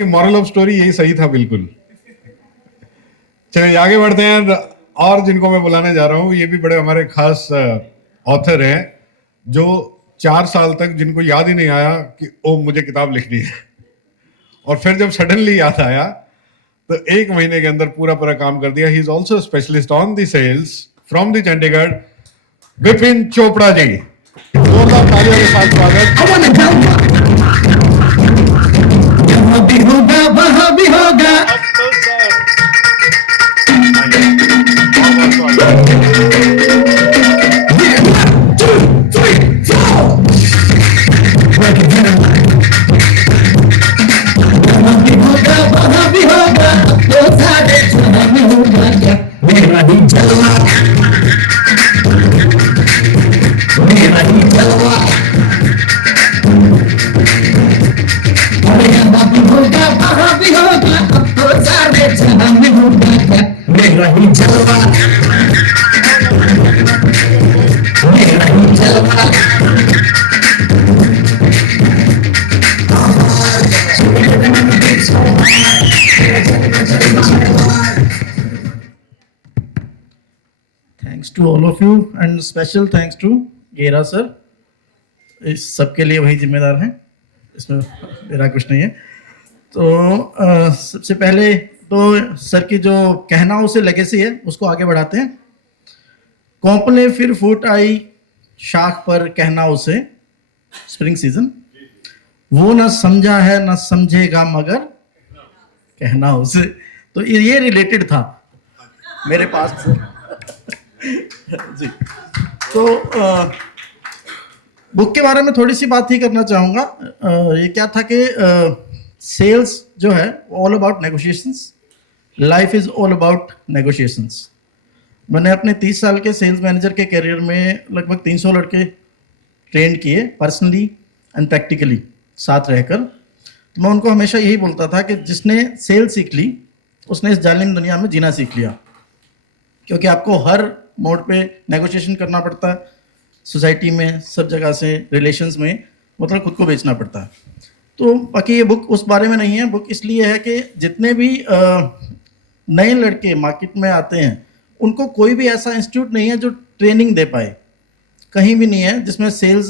Moral of story यही सही था बिल्कुल। चलिए आगे बढ़ते हैं। और जिनको मैं बुलाने जा रहा हूँ ये भी बड़े हमारे खास ऑथर हैं जो 4 साल तक जिनको याद ही नहीं आया कि ओ मुझे किताब लिखनी है, और फिर जब सडनली याद आया तो 1 महीने के अंदर पूरा पूरा काम कर दिया। He is also specialist on the sales from the Chandigarh, Vipin Chopra ji. जोरदार तालियों के साथ स्वागत। भी होगा वहां भी होगा। वहां भी होगा वो सारे जहां में होगा मेरा ही जलवा, मेरा ही जलवा। होगा वहां भी होगा वो सारे जहां में होगा मेरा ही जलवा, मेरा ही जलवा। Thanks to all of you and special thanks to Gera sir. इस सबके लिए वही जिम्मेदार हैं, इसमें मेरा कुछ नहीं है। तो सबसे पहले तो सर की जो कहना उसे लेगेसी है उसको आगे बढ़ाते हैं। कौपले फिर फूट आई शाख पर कहना उसे, स्प्रिंग सीजन। वो ना समझा है ना समझेगा मगर कहना उसे। तो ये रिलेटेड था मेरे पास जी। तो बुक के बारे में थोड़ी सी बात ही करना चाहूँगा। ये क्या था कि सेल्स जो है all about negotiations, life is all about negotiations. मैंने अपने 30 साल के सेल्स मैनेजर के करियर में लगभग 300 लड़के ट्रेन किए, पर्सनली एंड प्रैक्टिकली साथ रहकर। तो मैं उनको हमेशा यही बोलता था कि जिसने सेल सीख ली उसने इस जालिम दुनिया में जीना सीख लिया, क्योंकि आपको हर मोड पे नेगोशिएशन करना पड़ता है, सोसाइटी में सब जगह से, रिलेशंस में, मतलब खुद को बेचना पड़ता है। तो बाकी ये बुक उस बारे में नहीं है। बुक इसलिए है कि जितने भी नए लड़के मार्केट में आते हैं उनको कोई भी ऐसा इंस्टीट्यूट नहीं है जो ट्रेनिंग दे पाए, कहीं भी नहीं है जिसमें सेल्स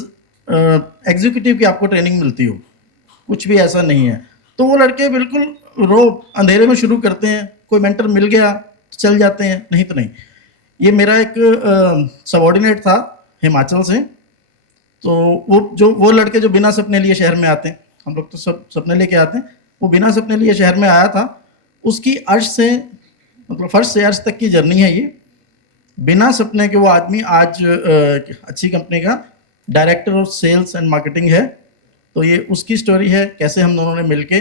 एग्जीक्यूटिव की आपको ट्रेनिंग मिलती हो, कुछ भी ऐसा नहीं है। तो वो लड़के बिल्कुल रो अंधेरे में शुरू करते हैं, कोई मेंटर मिल गया तो चल जाते हैं, नहीं तो नहीं। ये मेरा एक सबऑर्डिनेट था हिमाचल से। तो वो लड़के जो बिना सपने लिए शहर में आते हैं, हम लोग तो सब सपने लेके आते हैं, वो बिना सपने लिए शहर में आया था। उसकी अर्श से मतलब फर्श से अर्श तक की जर्नी है ये। बिना सपने के वो आदमी आज अच्छी कंपनी का director of sales and marketing है। तो ये उसकी स्टोरी है, कैसे हम दोनों ने मिलके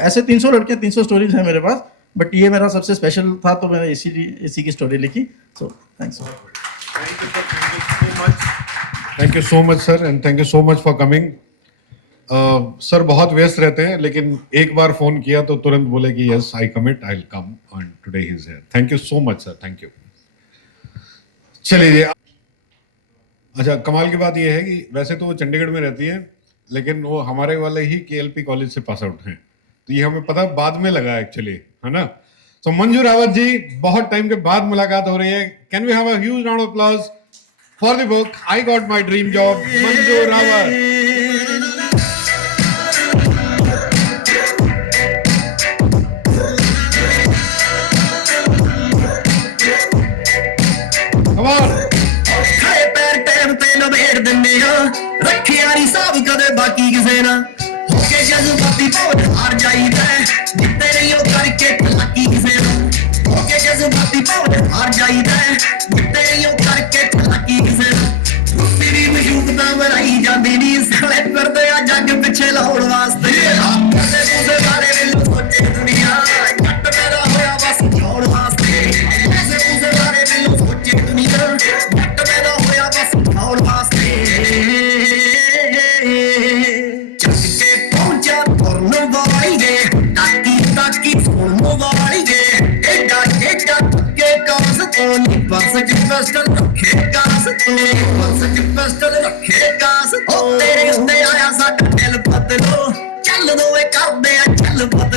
ऐसे 300 लड़के 300 स्टोरीज हैं मेरे पास, बट ये मेरा सबसे स्पेशल था तो मैंने इसी की स्टोरी लिखी। So thanks. Thank you so much sir, and thank you so much for coming. Sir बहुत व्यस्त रहते हैं, लेकिन एक बार फोन किया तो तुरंत बोले कि yes I commit, I will come, and today he is here. Thank you so much sir, thank you. चलिए, अच्छा कमाल की बात यह है कि वैसे तो वो चंडीगढ़ में रहती है, लेकिन वो हमारे वाले ही केएलपी कॉलेज से पास आउट हैं। तो ये हमें पता बाद में लगा एक्चुअली, है ना। तो मंजू रावत जी, बहुत टाइम के बाद मुलाकात हो रही है। Can we have a huge round of applause for the book I got my dream job, Manju Rawat. रखियारी साहब कदे बाकी किसे ना होके जज्बाती बहुत हार जाईदा, जितने रहियो करके लकी किसे ना होके जज्बाती बहुत हार जाईदा, जितने रहियो करके लकी किसे ना तेरी मशूकता बनाई जाती नहीं साले करदे आ जग पिछे लाउण वास्ते करदे दूसरे बारे में सोचे दुनिया जट मेरा होया बस खाउण वास्ते दूसरे बारे में सोचे दुनिया जट मेरा होया बस खाउण वास्ते तेरे उत्ते आया साडा दिल बदलो चल दोवे करदे आ चल बदलो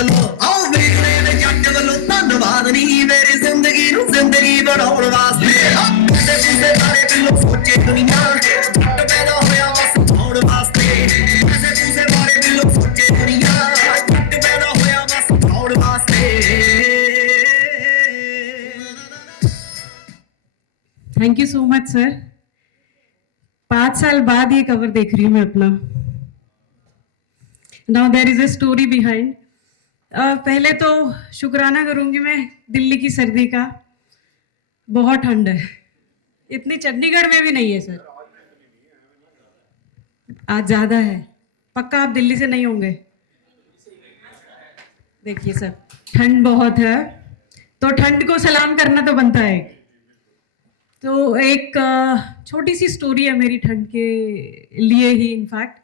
thank you so much sir. 5 साल बाद ये कवर देख रही हूँ मैं अपना। Now there is a story behind. पहले तो शुक्राना करूंगी मैं दिल्ली की सर्दी का। बहुत ठंड है, इतनी चंडीगढ़ में भी नहीं है सर। आज ज्यादा है। पक्का आप दिल्ली से नहीं होंगे? देखिए सर, ठंड बहुत है, तो ठंड को सलाम करना तो बनता है। तो एक छोटी सी स्टोरी है मेरी ठंड के लिए ही। इनफैक्ट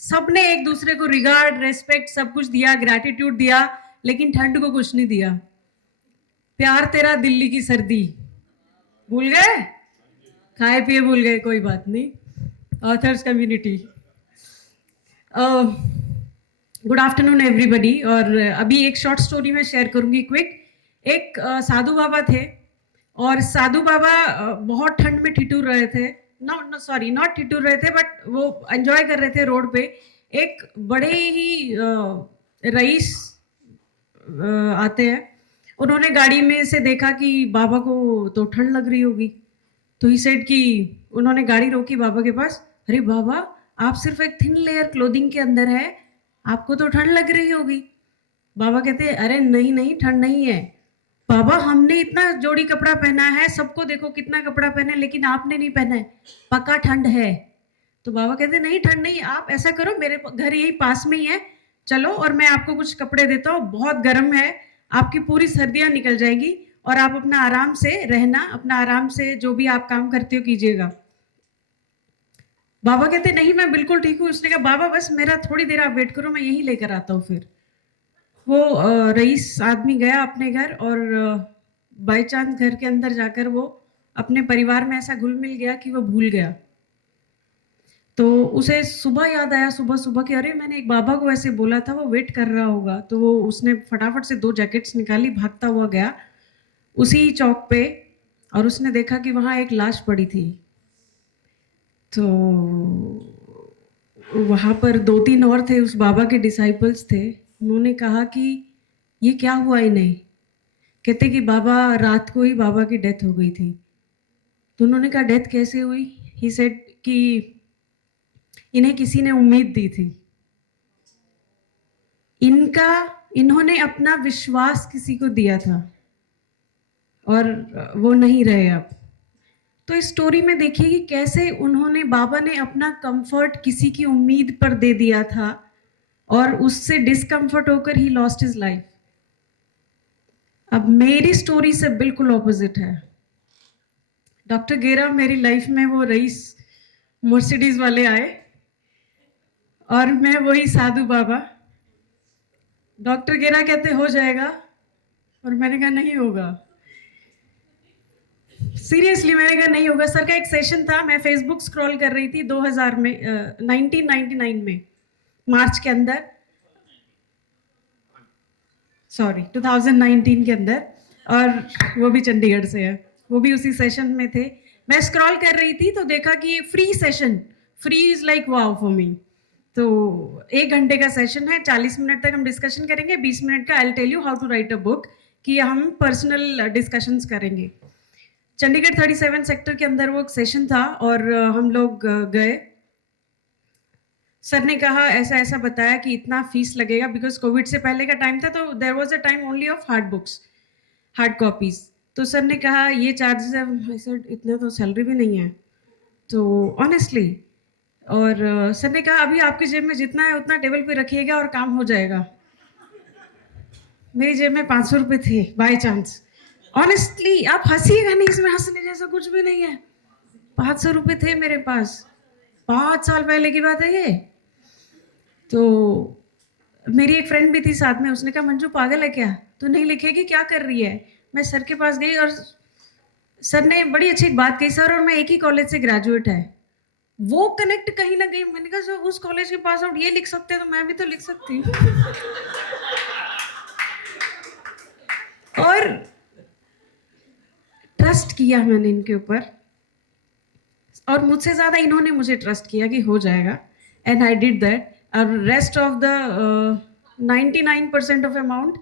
सबने एक दूसरे को रिगार्ड, रेस्पेक्ट, सब कुछ दिया, ग्रैटिट्यूड दिया, लेकिन ठंड को कुछ नहीं दिया। प्यार तेरा दिल्ली की सर्दी भूल गए, खाए पिए भूल गए, कोई बात नहीं। Authors community, good afternoon everybody. और अभी एक शॉर्ट स्टोरी मैं शेयर करूंगी क्विक। एक साधु बाबा थे, और साधु बाबा बहुत ठंड में ठिठुर रहे थे। नॉट ठिठुर रहे थे, बट वो एंजॉय कर रहे थे रोड पे। एक बड़े ही रईस आते हैं, उन्होंने गाड़ी में से देखा कि बाबा को तो ठंड लग रही होगी, तो ही सेड कि उन्होंने गाड़ी रोकी बाबा के पास। अरे बाबा, आप सिर्फ एक थिन लेयर क्लोथिंग के अंदर है, आपको तो ठंड लग रही होगी। बाबा कहते अरे नहीं नहीं, ठंड नहीं है बाबा, हमने इतना जोड़ी कपड़ा पहना है, सबको देखो कितना कपड़ा पहने, लेकिन आपने नहीं पहना है, पक्का ठंड है। तो बाबा कहते नहीं ठंड नहीं, आप ऐसा करो, मेरे घर यही पास में ही है, चलो और मैं आपको कुछ कपड़े देता हूँ, बहुत गर्म है, आपकी पूरी सर्दियां निकल जाएगी और आप अपना आराम से रहना, अपना आराम से जो भी आप काम करते हो कीजिएगा। बाबा कहते नहीं मैं बिल्कुल ठीक हूँ। उसने कहा बाबा बस मेरा थोड़ी देर आप वेट करो, मैं यही लेकर आता हूँ। फिर वो रईस आदमी गया अपने घर, और बाय चांस घर के अंदर जाकर वो अपने परिवार में ऐसा घुल मिल गया कि वो भूल गया। तो उसे सुबह याद आया, सुबह सुबह कि अरे मैंने एक बाबा को ऐसे बोला था, वो वेट कर रहा होगा। तो वो उसने फटाफट से 2 जैकेट्स निकाली, भागता हुआ गया उसी चौक पे, और उसने देखा कि वहाँ एक लाश पड़ी थी। तो वहाँ पर 2-3 और थे, उस बाबा के डिसाइपल्स थे। उन्होंने कहा कि ये क्या हुआ इन्हें? कहते कि बाबा रात को ही बाबा की डेथ हो गई थी। तो उन्होंने कहा डेथ कैसे हुई? ही सेड कि इन्हें किसी ने उम्मीद दी थी, इन्होंने अपना विश्वास किसी को दिया था, और वो नहीं रहे अब। तो इस स्टोरी में देखिए कि कैसे उन्होंने, बाबा ने अपना कंफर्ट किसी की उम्मीद पर दे दिया था, और उससे डिस्कम्फर्ट होकर ही लॉस्ट हिज लाइफ। अब मेरी स्टोरी से बिल्कुल ऑपोजिट है। डॉक्टर गेरा मेरी लाइफ में वो रईस मर्सिडीज वाले आए, और मैं वही साधु बाबा। डॉक्टर गेरा कहते हो जाएगा, और मैंने कहा नहीं होगा। सीरियसली मैंने कहा नहीं होगा। सर का एक सेशन था, मैं फेसबुक स्क्रॉल कर रही थी 2000 में 1999 में मार्च के अंदर, सॉरी 2019 के अंदर, और वो भी चंडीगढ़ से है, वो भी उसी सेशन में थे। मैं स्क्रॉल कर रही थी तो देखा कि free session, free is like wow for me. तो 1 घंटे का सेशन है, 40 मिनट तक हम डिस्कशन करेंगे, 20 मिनट का I will tell you how to write a book, कि हम पर्सनल डिस्कशंस करेंगे। चंडीगढ़ 37 सेक्टर के अंदर वो एक सेशन था, और हम लोग गए। सर ने कहा ऐसा ऐसा बताया कि इतना फीस लगेगा, बिकॉज कोविड से पहले का टाइम था, तो there was a time only of hard books, hard copies. तो सर ने कहा ये चार्जेस है। आई सेड इतना तो सैलरी भी नहीं है, तो ऑनेस्टली। और सर ने कहा अभी आपकी जेब में जितना है उतना टेबल पे रखिएगा और काम हो जाएगा। मेरी जेब में 500 रुपये थे बाय चांस। ऑनेस्टली आप हंसीएगा नहीं, इसमें हंसने जैसा कुछ भी नहीं है। 500 रुपये थे मेरे पास, 5 साल पहले की बात है ये। तो मेरी एक फ्रेंड भी थी साथ में, उसने कहा मंजू पागल है क्या, तू नहीं लिखेगी, क्या कर रही है? मैं सर के पास गई, और सर ने बड़ी अच्छी बात कही, सर और मैं एक ही कॉलेज से ग्रेजुएट है। वो कनेक्ट कहीं ना कहीं, मैंने कहा सर उस कॉलेज के पास आउट ये लिख सकते हैं, तो मैं भी तो लिख सकती हूँ। और ट्रस्ट किया मैंने इनके ऊपर, और मुझसे ज्यादा इन्होंने मुझे ट्रस्ट किया कि हो जाएगा, एंड आई डिड दैट। और rest of the 99% of amount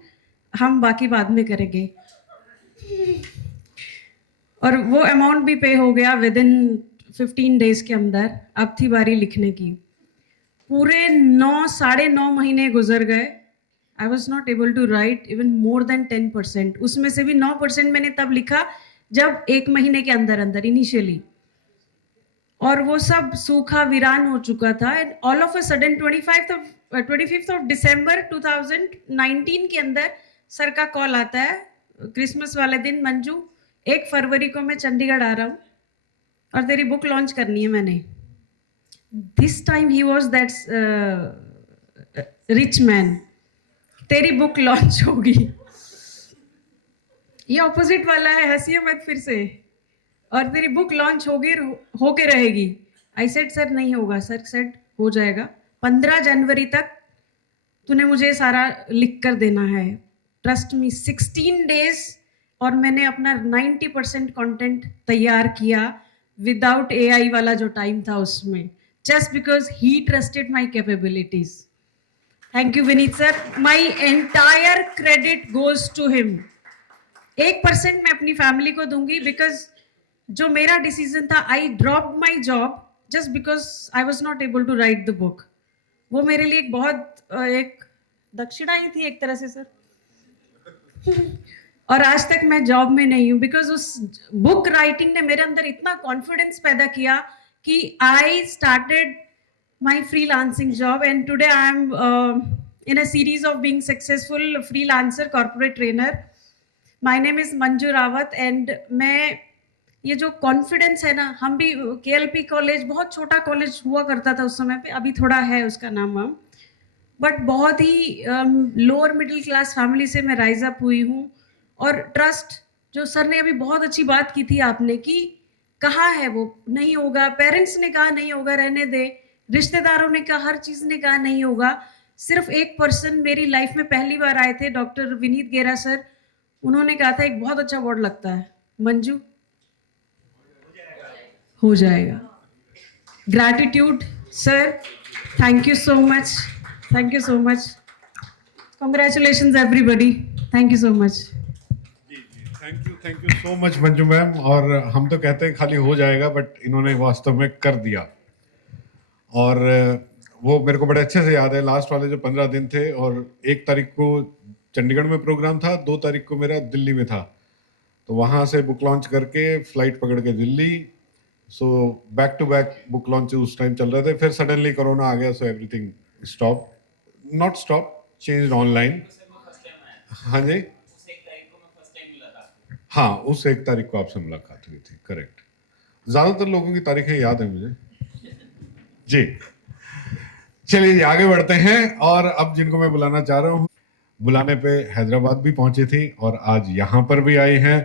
हम बाकी बाद में करेंगे। और वो अमाउंट भी पे हो गया विद इन 15 डेज के अंदर। अब थी बारी लिखने की। पूरे 9 साढ़े 9 महीने गुजर गए। I was not able to write even more than 10%। उसमें से भी 9% मैंने तब लिखा जब 1 महीने के अंदर अंदर इनिशियली, और वो सब सूखा वीरान हो चुका था। And all of a sudden 25th of December 2019 के अंदर सर का कॉल आता है क्रिसमस वाले दिन, मंजू 1 फरवरी को मैं चंडीगढ़ आ रहा हूँ और तेरी बुक लॉन्च करनी है मैंने। This time he was that rich man, तेरी बुक लॉन्च होगी। ये ऑपोजिट वाला है, हंसिए मत फिर से। और तेरी बुक लॉन्च होगी, होके रहेगी। आई सेड सर नहीं होगा। सर सेड हो जाएगा, 15 जनवरी तक तूने मुझे सारा लिख कर देना है। ट्रस्ट मी 16 डेज, और मैंने अपना 90% कंटेंट तैयार किया विदाउट AI वाला जो टाइम था उसमें, just because he trusted my capabilities. Thank you Vineet sir, my entire credit goes to him. 1% मैं अपनी फैमिली को दूंगी, बिकॉज जो मेरा डिसीजन था, I drop my job just because I was not able to write the book. वो मेरे लिए एक बहुत एक दक्षिणा ही थी एक तरह से सर। और आज तक मैं जॉब में नहीं हूँ, बिकॉज उस बुक राइटिंग ने मेरे अंदर इतना कॉन्फिडेंस पैदा किया कि I started my freelancing job, and today I am in a series of being successful freelancer corporate trainer. My name is Manju Rawat. And मैं ये जो कॉन्फिडेंस है ना, हम भी KLP कॉलेज बहुत छोटा कॉलेज हुआ करता था उस समय पे, अभी थोड़ा है उसका नाम वाम, बट बहुत ही लोअर मिडिल क्लास फैमिली से मैं राइज अप हुई हूँ। और ट्रस्ट, जो सर ने अभी बहुत अच्छी बात की थी आपने, कि कहा है वो नहीं होगा, पेरेंट्स ने कहा नहीं होगा रहने दे, रिश्तेदारों ने कहा, हर चीज़ ने कहा नहीं होगा। सिर्फ एक पर्सन मेरी लाइफ में पहली बार आए थे, डॉक्टर विनीत गेरा सर। उन्होंने कहा था एक बहुत अच्छा वर्ड लगता है, मंजू हो जाएगा। Gratitude sir, thank you so much, thank you so much, congratulations everybody, thank you so much. Thank you so much Manju ma'am. और हम तो कहते हैं खाली हो जाएगा, बट इन्होंने वास्तव में कर दिया। और वो मेरे को बड़े अच्छे से याद है, लास्ट वाले जो 15 दिन थे, और 1 तारीख को चंडीगढ़ में प्रोग्राम था, 2 तारीख को मेरा दिल्ली में था। तो वहाँ से बुक लॉन्च करके फ्लाइट पकड़ के Delhi, so back to back book launch उस टाइम चल रहे थे। फिर सडनली कोरोना आ गया, so everything stop, not stop, change online. हाँ जी, हाँ, उस 1 तारीख को आपसे मुलाकात हुई थी, करेक्ट। ज्यादातर लोगों की तारीखें याद है मुझे जी। चलिए आगे बढ़ते हैं। और अब जिनको मैं बुलाना चाह रहा हूँ, बुलाने पे हैदराबाद भी पहुंचे थी और आज यहाँ पर भी आए हैं,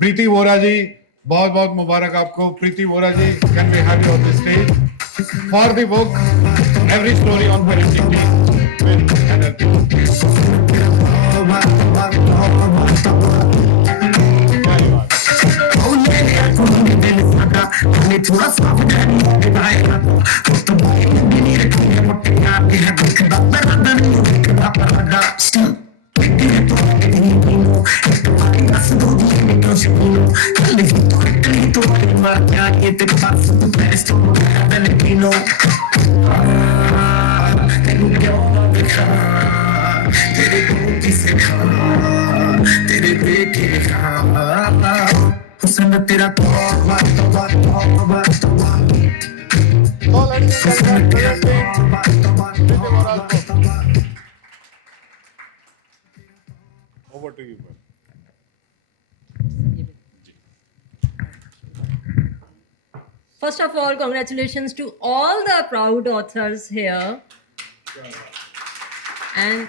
प्रीति वोरा जी। बहुत बहुत मुबारक आपको Preeti Vora ji. Can we have you on the stage for the book every story on parenting with थोड़ा सावधानी दिखाएगा तो नहीं रखेंगे मोटे आपके हैं दिखदा परदा नहीं दिखदा परदा स्टिल लेकिन तो नहीं तुम्हारी रस दो दिन तो सिनो कल तो मार क्या ये ते पास तो पेस तो वेलेंटिनो तेरे प्यार दिखा तेरे बूटी से खा तेरे देखे खा हुस्न तेरा तौबा तौबा तौबा तौबा over to you. First of all, congratulations to all the proud authors here. And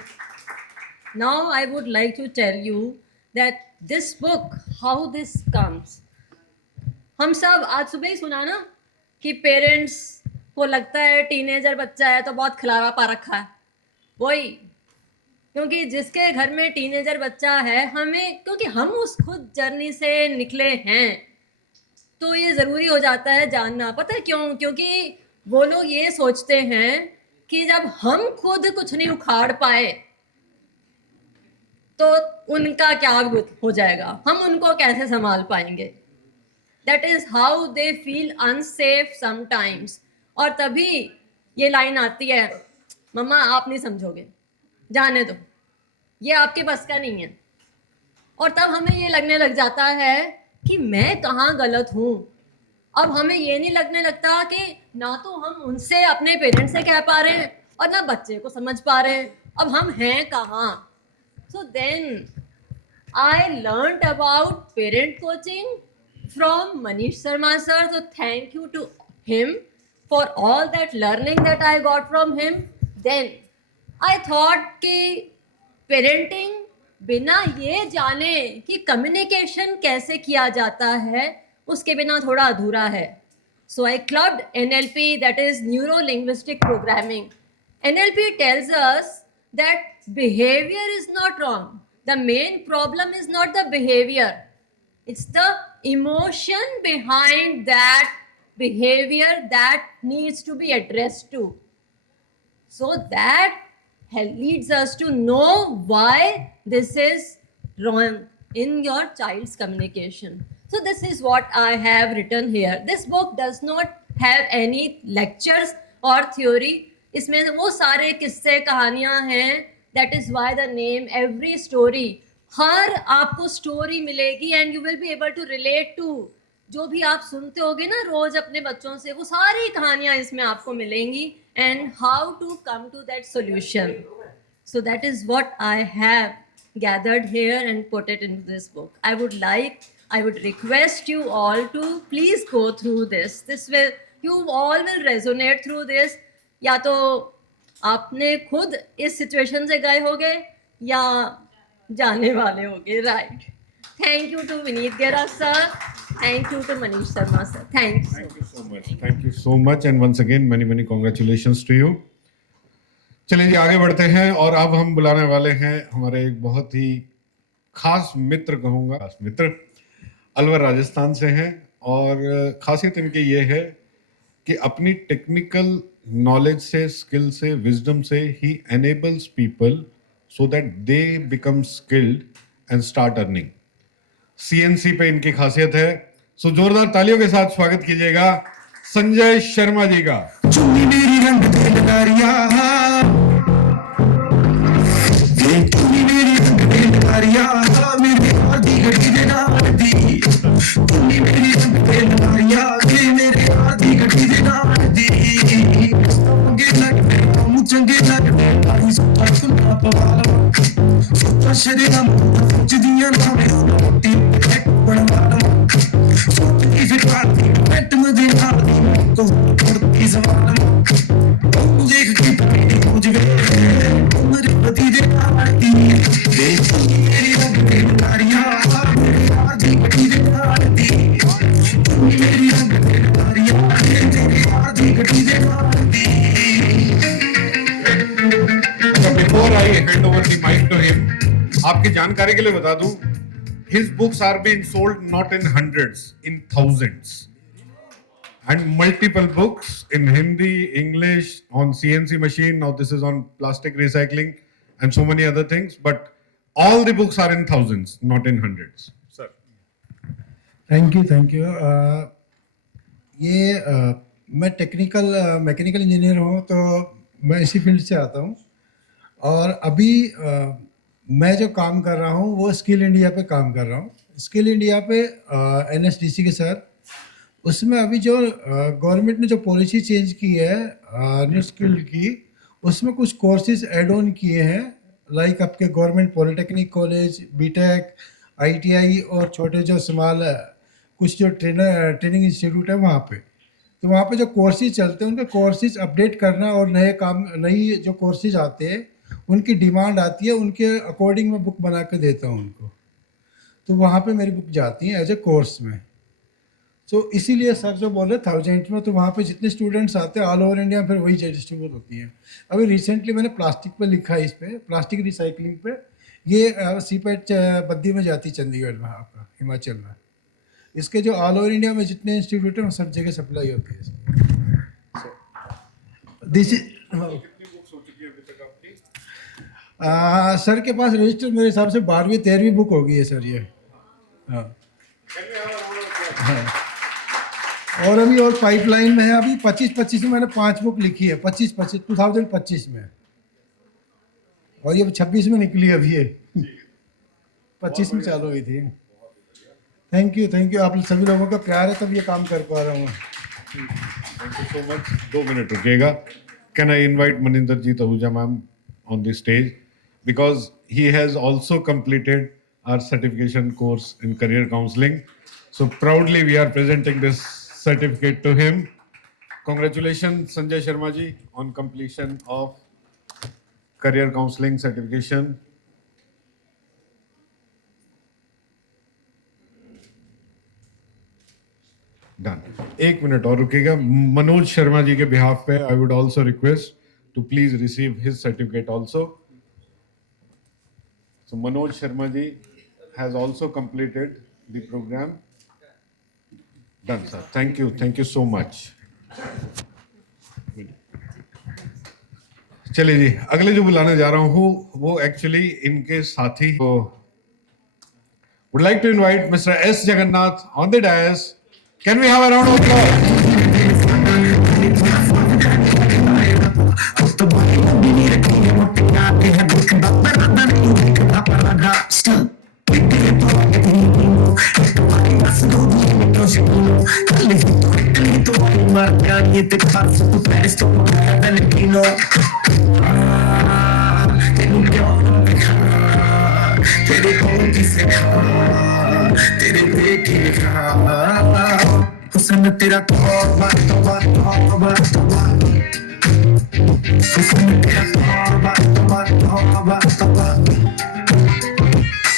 now I would like to tell you that this book, how this comes. हम सब आज सुबह ही सुना ना कि पेरेंट्स को लगता है टीनेजर बच्चा है तो बहुत खिलारा पा रखा है, वही क्योंकि जिसके घर में टीनेजर बच्चा है, हमें क्योंकि हम उस खुद जर्नी से निकले हैं, तो ये ज़रूरी हो जाता है जानना। पता है क्यों? क्योंकि वो लोग ये सोचते हैं कि जब हम खुद कुछ नहीं उखाड़ पाए तो उनका क्या हो जाएगा, हम उनको कैसे संभाल पाएंगे। That is how they feel unsafe sometimes. और तभी ये लाइन आती है, मम्मा आप नहीं समझोगे, जाने दो, ये आपके बस का नहीं है। और तब हमें ये लगने लग जाता है कि मैं कहाँ गलत हूँ। अब हमें ये नहीं लगने लगता कि ना तो हम उनसे अपने पेरेंट्स से कह पा रहे हैं और ना बच्चे को समझ पा रहे हैं, अब हम हैं कहाँ। So then I learned about parent coaching from Manish Sharma sir. So thank you to him for all that learning that I got from him. Then I thought कि parenting बिना ये जाने कि कम्युनिकेशन कैसे किया जाता है उसके बिना थोड़ा अधूरा है. So I clubbed NLP, that is Neuro Linguistic Programming. NLP tells us that behavior is not wrong. The main problem is not the behavior. It's the emotion behind that behavior that needs to be addressed to. So that leads us to know why this is wrong in your child's communication. So this is what I have written here. This book does not have any lectures or theory. इसमें वो सारे किस्से कहानियाँ हैं. That is why the name, every story. हर आपको story मिलेगी and you will be able to relate to जो भी आप सुनते होगे ना रोज अपने बच्चों से, वो सारी कहानियाँ इसमें आपको मिलेंगी and how to come to that solution. So that is what I have gathered here and put it into this book. I would request you all to please go through this. This will, you all will resonate through this. या तो आपने खुद इस situation से गए होगे या जाने वाले होगे, right. Thank you to Vineet Gera sir, thank you to Manish Sharma sir, thanks. Thank you so much and once again many congratulations to you. चलिए जी आगे बढ़ते हैं और अब हम बुलाने वाले हैं हमारे एक बहुत ही खास मित्र, कहूँगा खास मित्र, अलवर राजस्थान से हैं और खासियत इनकी ये है कि अपनी टेक्निकल नॉलेज से, स्किल से, विजडम से ही enables people so that they become skilled and start earning. CNC पे इनकी खासियत है. सो जोरदार तालियों के साथ स्वागत कीजिएगा संजय शर्मा जी का. चुन्नी मेरी रंग दे लगारिया, ये चुन्नी मेरी रंग दे लगारिया, मेरे आधी गड्डी दे नाल दी. चुन्नी मेरी रंग दे लगारिया, ये मेरे आधी गड्डी दे नाल दी. चंगे लगदे हम चंगे लगदे आई सुता सुना पवाला, सुता शरीरा मुंह जदियां नावे मोटी एक बनवाला. सोती फिर पाती पेट में दे नाल को पड़ती सवाल. देख के मेरी मुझे उम्र बदी दे नाल दी. देख मेरी रंग दे लगारिया, मेरी आधी गड्डी दे नाल दी. मेरी रंग दे लगारिया, मेरी आधी गड्डी दे नाल दी. Before I hand over the mic to him, आपकी जानकारी के लिए बता दूं, his books are being sold not in hundreds, in thousands, and multiple books in Hindi, English, on CNC machine. Now this is on plastic recycling and so many other things. But all the books are in thousands, not in hundreds. Sir. Thank you. मैं mechanical engineer हूँ, तो मैं इसी field से आता हूँ. और अभी मैं जो काम कर रहा हूँ वो स्किल इंडिया पे काम कर रहा हूँ. स्किल इंडिया पे NSDC के सर, उसमें अभी जो गवर्नमेंट ने जो पॉलिसी चेंज की है न्यू स्किल की, उसमें कुछ कोर्सेज ऐड ऑन किए हैं. लाइक आपके government polytechnic college, BTech, ITI और छोटे जो स्मॉल कुछ जो ट्रेनिंग इंस्टीट्यूट है वहाँ पे, तो वहाँ पे जो कोर्सेज चलते हैं उनके कोर्सेज अपडेट करना और नई जो कोर्सेज आते हैं उनकी डिमांड आती है, उनके अकॉर्डिंग मैं बुक बना के देता हूँ उनको. तो वहाँ पे मेरी बुक जाती हैं एज ए कोर्स में. तो इसीलिए सर जो बोले 1000 में, तो वहाँ पे जितने स्टूडेंट्स आते हैं ऑल ओवर इंडिया फिर वही डिस्ट्रीब्यूट होती हैं. अभी रिसेंटली मैंने प्लास्टिक पे लिखा है, इस पे प्लास्टिक रिसाइकलिंग पे. ये सीपेट बद्दी में जाती, चंडीगढ़ में, आपका हिमाचल में. इसके जो ऑल ओवर इंडिया में जितने इंस्टीट्यूट हैं वो सब जगह सप्लाई होती है. दिस इज सर के पास रजिस्टर मेरे हिसाब से 12वीं 13वीं बुक होगी है सर ये. हाँ. और अभी और पाइपलाइन में है, अभी 25 में मैंने 5 बुक लिखी है, 2025 में, और ये 26 में निकली अभी ये 25 में चालू हुई थी। थैंक यू आप सभी लोगों का प्यार है तब ये काम कर पा रहा हूँ। Thank you so much. 2 minute रुकिएगा। Can I invite Maninderjeet Ahuja ma'am on the stage because he has also completed our certification course in career counselling, so proudly we are presenting this certificate to him. Congratulations Sanjay Sharma ji on completion of career counseling certification. Done. 1 मिनट और रुकेगा। मनोज शर्मा जी के behalf पे I would also request to please receive his certificate also. So Manoj Sharma ji has also completed the programme. Done sir, thank you so much. चलिए जी, अगले जो बुलाने जा रहा हूँ वो एक्चुअली इनके साथी को would like to invite mister S Jagannath on the dais. Can we have a round of applause? हुस्न तेरा तौबा तौबा तौबा तौबा, हुस्न तेरा तौबा तौबा तौबा तौबा,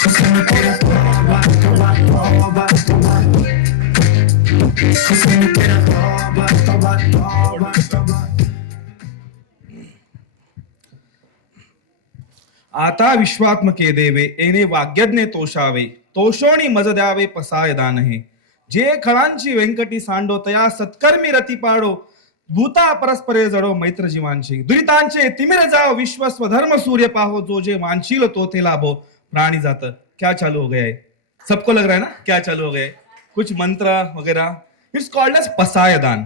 हुस्न तेरा तौबा तौबा तौबा तौबा, हुस्न तेरा तौबा तौबा तौबा तौबा। आता विश्वात्मके देवे एने वाग्यज्ञे तोषावे तोषोणी मज द्यावे पसाय दानहे जे खळांची व्यंकटी सांडो तया सत्कर्मी रती पाडो भूता परस्परे जडो मैत्र जीवांची दुरितांचे तिमिर जाओ विश्व स्वधर्म सूर्य पाहो जो जे मानशील तो थे लाभो प्राणी जात। क्या चालू हो गया है? सबको लग रहा है ना क्या चालू हो गया है? कुछ मंत्र वगैरह। It's called as Pasaydan.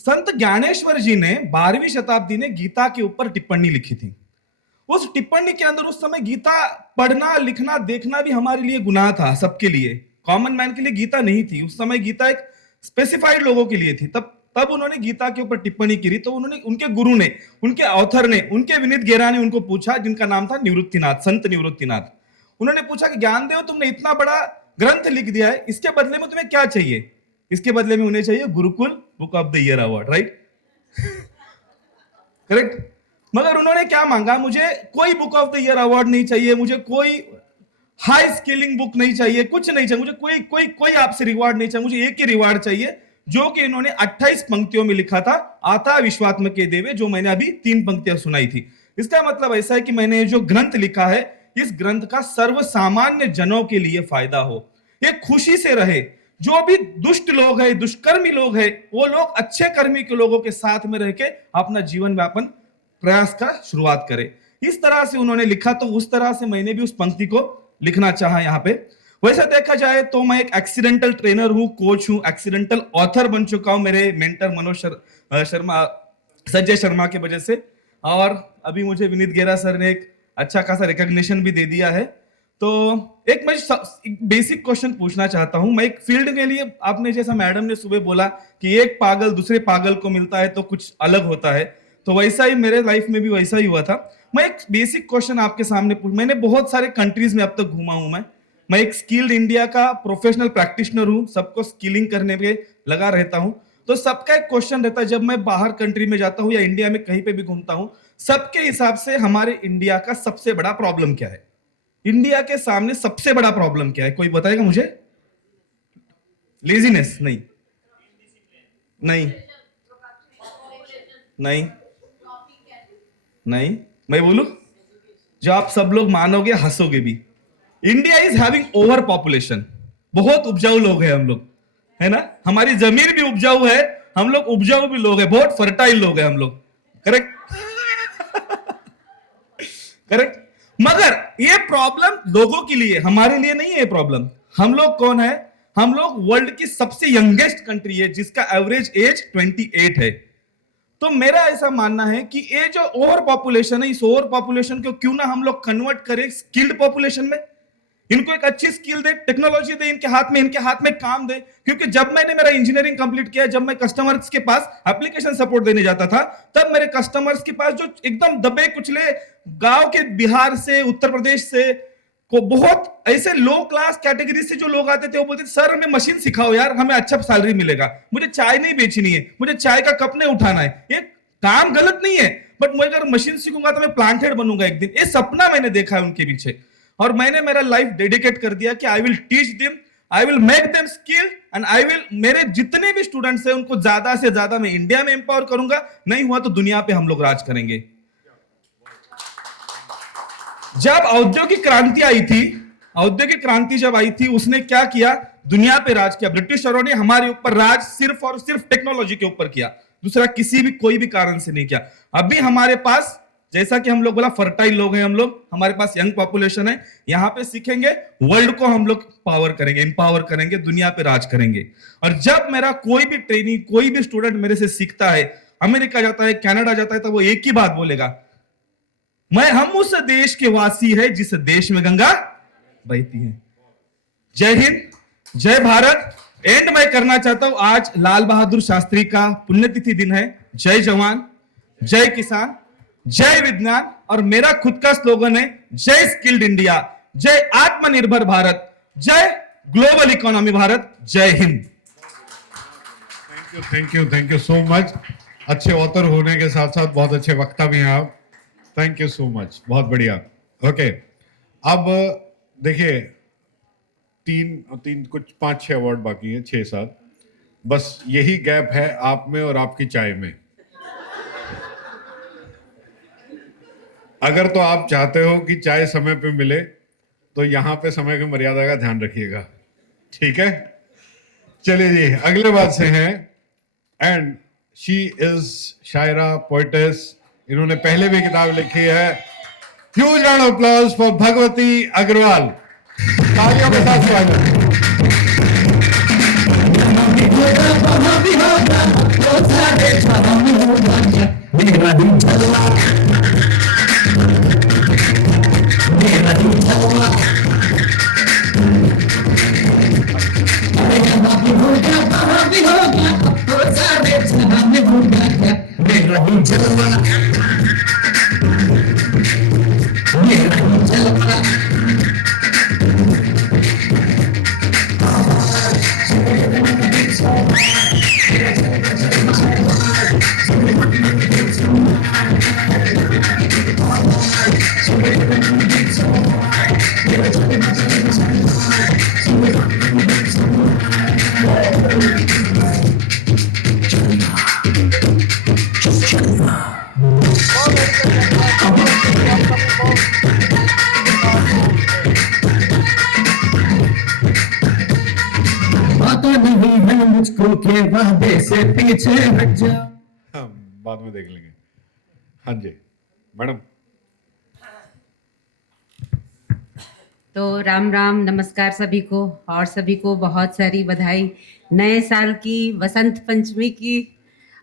संत ज्ञानेश्वर जी ने 12वीं शताब्दी में गीता के ऊपर टिप्पणी लिखी थी। उस टिप्पणी के अंदर उस समय गीता पढ़ना लिखना देखना भी हमारे लिए गुनाह था, सबके लिए। कॉमन मैन के लिए गीता नहीं थी उस समय, गीता एक स्पेसिफाइड लोगों के लिए थी। तब उन्होंने गीता के ऊपर टिप्पणी की तो उन्होंने उनके गुरु ने, उनके ऑथर ने, उनके विनीत गेरा ने उनको पूछा, जिनका नाम था निवृत्तिनाथ, संत निवृत्तिनाथ। उन्होंने पूछा कि ज्ञानदेव तुमने इतना बड़ा ग्रंथ लिख दिया है, इसके बदले में तुम्हें क्या चाहिए? इसके बदले में उन्हें चाहिए Gurukul book of the year award, right? Correct. मगर उन्होंने क्या मांगा? मुझे कोई book of the year award नहीं चाहिए, मुझे कोई हाई स्केलिंग बुक नहीं चाहिए, कुछ नहीं चाहिए, मुझे कोई आपसे रिवार्ड नहीं चाहिए, मुझे एक ही रिवार्ड चाहिए जो कि इन्होंने 28 पंक्तियों में लिखा था, आता विश्वात्मके देवे, जो मैंने अभी 3 पंक्तियां सुनाई थी। इसका मतलब ऐसा है कि मैंने जो ग्रंथ लिखा है, इस ग्रंथ का सर्व सामान्य जनों के लिए फायदा हो, ये खुशी से रहे। जो भी दुष्ट लोग हैं, दुष्कर्मी लोग हैं, वो लोग अच्छे कर्मी के लोगों के साथ में रह के अपना जीवन व्यापन प्रयास का शुरुआत करे। इस तरह से उन्होंने लिखा, तो उस तरह से मैंने भी उस पंक्ति को लिखना चाहा यहाँ पे। वैसे देखा जाए तो मैं एक एक्सीडेंटल ट्रेनर हूँ, कोच हूँ, एक्सीडेंटल ऑथर बन चुका हूँ मेरे मेंटर मनोज शर्मा, संजय शर्मा की वजह से। और अभी मुझे विनीत गेरा सर ने एक अच्छा खासा रिकॉग्निशन भी दे दिया है। तो एक मैं बेसिक क्वेश्चन पूछना चाहता हूं। मैं एक फील्ड के लिए, आपने जैसा मैडम ने सुबह बोला कि एक पागल दूसरे पागल को मिलता है तो कुछ अलग होता है, तो वैसा ही मेरे लाइफ में भी वैसा ही हुआ था। मैं एक बेसिक क्वेश्चन आपके सामने मैंने बहुत सारे कंट्रीज में अब तक घूमा हूं। मैं एक स्किल्ड इंडिया का प्रोफेशनल प्रैक्टिशनर हूं, सबको स्किलिंग करने पे लगा रहता हूं। तो सबका एक क्वेश्चन रहता है, जब मैं बाहर कंट्री में जाता हूं या इंडिया में कहीं पे भी घूमता हूं, सबके हिसाब से हमारे इंडिया का सबसे बड़ा प्रॉब्लम क्या है? इंडिया के सामने सबसे बड़ा प्रॉब्लम क्या है? कोई बताएगा मुझे? लेजीनेस? नहीं नहीं नहीं नहीं, मैं बोलूं जो आप सब लोग मानोगे, हंसोगे भी। India is having over population. बहुत उपजाऊ लोग हैं हम लोग, है ना? हमारी जमीन भी उपजाऊ है, हम लोग उपजाऊ भी लोग हैं, बहुत फर्टाइल लोग हैं हम लोग। Correct correct. मगर ये प्रॉब्लम लोगों के लिए, हमारे लिए नहीं है ये प्रॉब्लम। हम लोग कौन है? हम लोग वर्ल्ड की सबसे यंगेस्ट कंट्री है जिसका एवरेज एज 28 है। तो मेरा ऐसा मानना है कि ये जो ओवर पॉपुलेशन है, इस ओवर पॉपुलेशन को क्यों ना हम लोग कन्वर्ट करें स्किल्ड पॉपुलेशन में, इनको एक अच्छी स्किल दे, टेक्नोलॉजी दे इनके हाथ में काम दे। क्योंकि जब मैंने मेरा इंजीनियरिंग कंप्लीट किया, जब मैं कस्टमर्स के पास एप्लीकेशन सपोर्ट देने जाता था, तब मेरे कस्टमर्स के पास जो एकदम दबे कुचले गांव के, बिहार से, उत्तर प्रदेश से, को बहुत ऐसे लो क्लास कैटेगरी से जो लोग आते थे, वो बोलते सर हमें मशीन सिखाओ यार, हमें अच्छा सैलरी मिलेगा, मुझे चाय नहीं बेचनी है, मुझे चाय का कप नहीं उठाना है। ये काम गलत नहीं है, बट मैं अगर मशीन सीखूंगा तो मैं प्लांट हेड बनूंगा एक दिन। ये सपना मैंने देखा है उनके पीछे, और मैंने मेरा लाइफ डेडिकेट कर दिया कि I will teach them, I will make them skill and I will, मेरे जितने भी स्टूडेंट्स हैं उनको ज्यादा से ज्यादा मैं इंडिया में एम्पावर करूंगा, नहीं हुआ तो दुनिया पे हम लोग राज करेंगे। जब औद्योगिक क्रांति आई थी, औद्योगिक क्रांति जब आई थी, उसने क्या किया, दुनिया पे राज किया। ब्रिटिशरों ने हमारे ऊपर राज सिर्फ और सिर्फ टेक्नोलॉजी के ऊपर किया, दूसरा किसी भी कोई भी कारण से नहीं किया। अभी हमारे पास, जैसा कि हम लोग बोला, फर्टाइल लोग हैं हम लोग, हमारे पास यंग पॉपुलेशन है, यहां पे सीखेंगे, वर्ल्ड को हम लोग पावर करेंगे, एम्पावर करेंगे, दुनिया पे राज करेंगे। और जब मेरा कोई भी ट्रेनिंग, कोई भी स्टूडेंट मेरे से सीखता है, अमेरिका जाता है, कनाडा जाता है, तो वो एक ही बात बोलेगा, हम उस देश के वासी है जिस देश में गंगा बहती है। जय हिंद, जय भारत। एंड मैं करना चाहता हूं, आज लाल बहादुर शास्त्री का पुण्यतिथि दिन है। जय जवान, जय किसान, जय विज्ञान, और मेरा खुद का स्लोगन है जय स्किल्ड इंडिया, जय आत्मनिर्भर भारत, जय ग्लोबल इकोनॉमी भारत। जय Hind. Thank you so much. अच्छे ऑथर होने के साथ साथ बहुत अच्छे वक्ता भी हैं आप। थैंक यू सो मच, बहुत बढ़िया। ओके, अब देखिए, तीन कुछ 5-6 अवार्ड बाकी हैं, 6-7, बस यही गैप है आप में और आपकी चाय में। अगर तो आप चाहते हो कि चाय समय पे मिले, तो यहां पे समय की मर्यादा का ध्यान रखिएगा, ठीक है? चलिए जी, अगले बात से हैं, एंड शी इज शायरा, पोइटेस, इन्होंने पहले भी किताब लिखी है। Huge round of applause for Bhagwati Agarwal. तालियों के साथ स्वागत। मुझको के वादे से पीछे हट जा। हाँ, बाद में देख लेंगे। हाँ जी मैडम। तो राम राम, नमस्कार सभी को, और सभी को बहुत सारी बधाई नए साल की, वसंत पंचमी की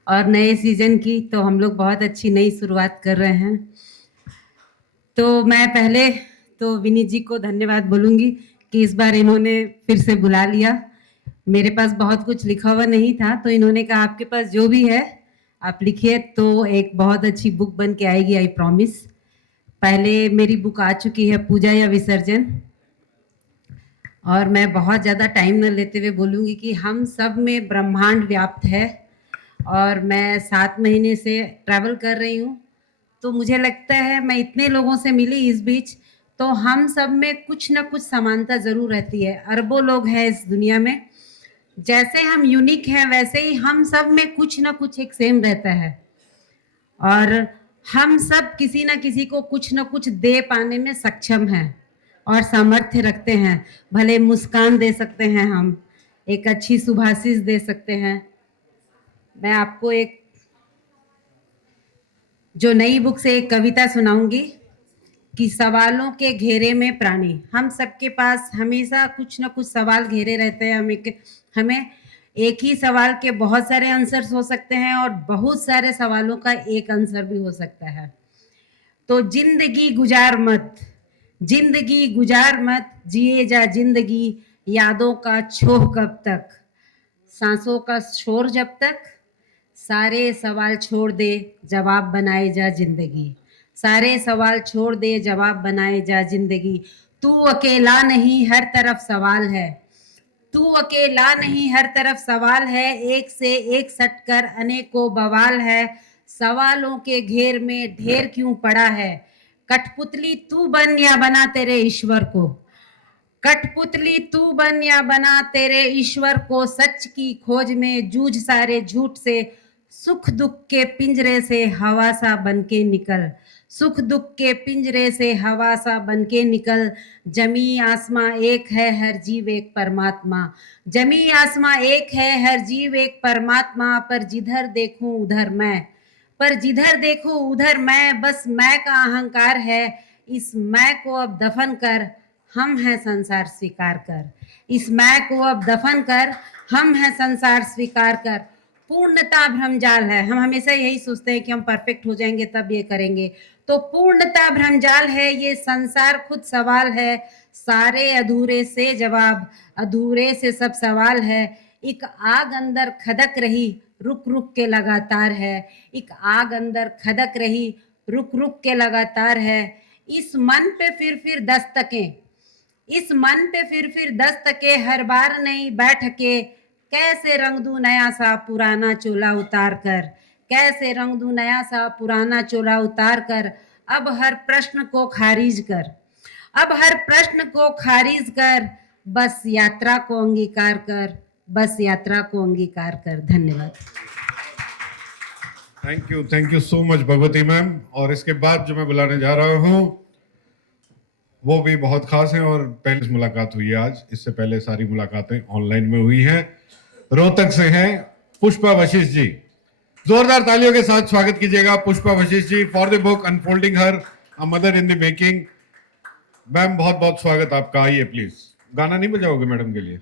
और नए सीजन की। तो हम लोग बहुत अच्छी नई शुरुआत कर रहे हैं। तो मैं पहले तो विनीत जी को धन्यवाद बोलूँगी कि इस बार इन्होंने फिर से बुला लिया। मेरे पास बहुत कुछ लिखा हुआ नहीं था, तो इन्होंने कहा आपके पास जो भी है आप लिखिए, तो एक बहुत अच्छी बुक बन के आएगी, आई प्रॉमिस। पहले मेरी बुक आ चुकी है, पूजा या विसर्जन, और मैं बहुत ज़्यादा टाइम न लेते हुए बोलूँगी कि हम सब में ब्रह्मांड व्याप्त है। और मैं 7 महीने से ट्रैवल कर रही हूँ, तो मुझे लगता है मैं इतने लोगों से मिली इस बीच, तो हम सब में कुछ ना कुछ समानता ज़रूर रहती है। अरबों लोग हैं इस दुनिया में, जैसे हम यूनिक हैं वैसे ही हम सब में कुछ ना कुछ एक सेम रहता है, और हम सब किसी ना किसी को कुछ ना कुछ दे पाने में सक्षम हैं और सामर्थ्य रखते हैं। भले मुस्कान दे सकते हैं, हम एक अच्छी सुभाषिश दे सकते हैं। मैं आपको एक जो नई बुक से एक कविता सुनाऊंगी कि सवालों के घेरे में प्राणी। हम सबके पास हमेशा कुछ ना कुछ सवाल घेरे रहते हैं। हमें एक ही सवाल के बहुत सारे आंसर्स हो सकते हैं और बहुत सारे सवालों का एक आंसर भी हो सकता है। तो जिंदगी गुजार मत, जिंदगी गुजार मत, जिए जा जिंदगी, यादों का छोह कब तक, सांसों का शोर जब तक, सारे सवाल छोड़ दे, जवाब बनाए जा जिंदगी, सारे सवाल छोड़ दे, जवाब बनाए जा जिंदगी। तू अकेला नहीं, हर तरफ सवाल है, तू अकेला नहीं, हर तरफ सवाल है, एक से एक सटकर अनेकों बवाल है, सवालों के घेर में ढेर क्यों पड़ा है, कठपुतली तू बन या बना तेरे ईश्वर को, कठपुतली तू बन या बना तेरे ईश्वर को, सच की खोज में जूझ सारे झूठ से, सुख दुख के पिंजरे से हवा सा बनके निकल, सुख दुख के पिंजरे से हवा सा बनके निकल, जमी आसमां एक है, हर जीव एक परमात्मा, जमी आसमां एक है, हर जीव एक परमात्मा, पर जिधर देखूं उधर मैं, पर जिधर देखूं उधर मैं, बस मैं का अहंकार है, इस मैं को अब दफन कर, हम हैं संसार स्वीकार कर, इस मैं को अब दफन कर, हम हैं संसार स्वीकार कर। पूर्णता भ्रमजाल है। हम हमेशा यही सोचते हैं कि हम परफेक्ट हो जाएंगे तब ये करेंगे, तो पूर्णता भ्रमजाल है, ये संसार खुद सवाल है, सारे अधूरे से जवाब, अधूरे से सब सवाल है, एक आग अंदर खदक रही, रुक रुक के लगातार है, एक आग अंदर खदक रही, रुक रुक के लगातार है, इस मन पे फिर दस्तकें, इस मन पे फिर दस्तके, हर बार नई बैठके, कैसे रंग दूं नया सा पुराना चोला उतार कर, कैसे रंग दूं नया सा पुराना चोला उतार कर, अब हर प्रश्न को खारिज कर, अब हर प्रश्न को खारिज कर, बस यात्रा को अंगीकार कर, बस यात्रा को अंगीकार कर। धन्यवाद। Thank you so much Bhagwati ma'am. और इसके बाद जो मैं बुलाने जा रहा हूँ वो भी बहुत खास हैं और पहली मुलाकात हुई है आज, इससे पहले सारी मुलाकातें ऑनलाइन में हुई हैं। रोहतक से हैं पुष्पा वशिष्ठ जी, जोरदार तालियों के साथ स्वागत कीजिएगा Pushpa Vashishtha ji for the book unfolding her a mother in the making. Ma'am बहुत बहुत स्वागत आपका, आइए प्लीज। गाना नहीं बजाओगे मैडम के लिए?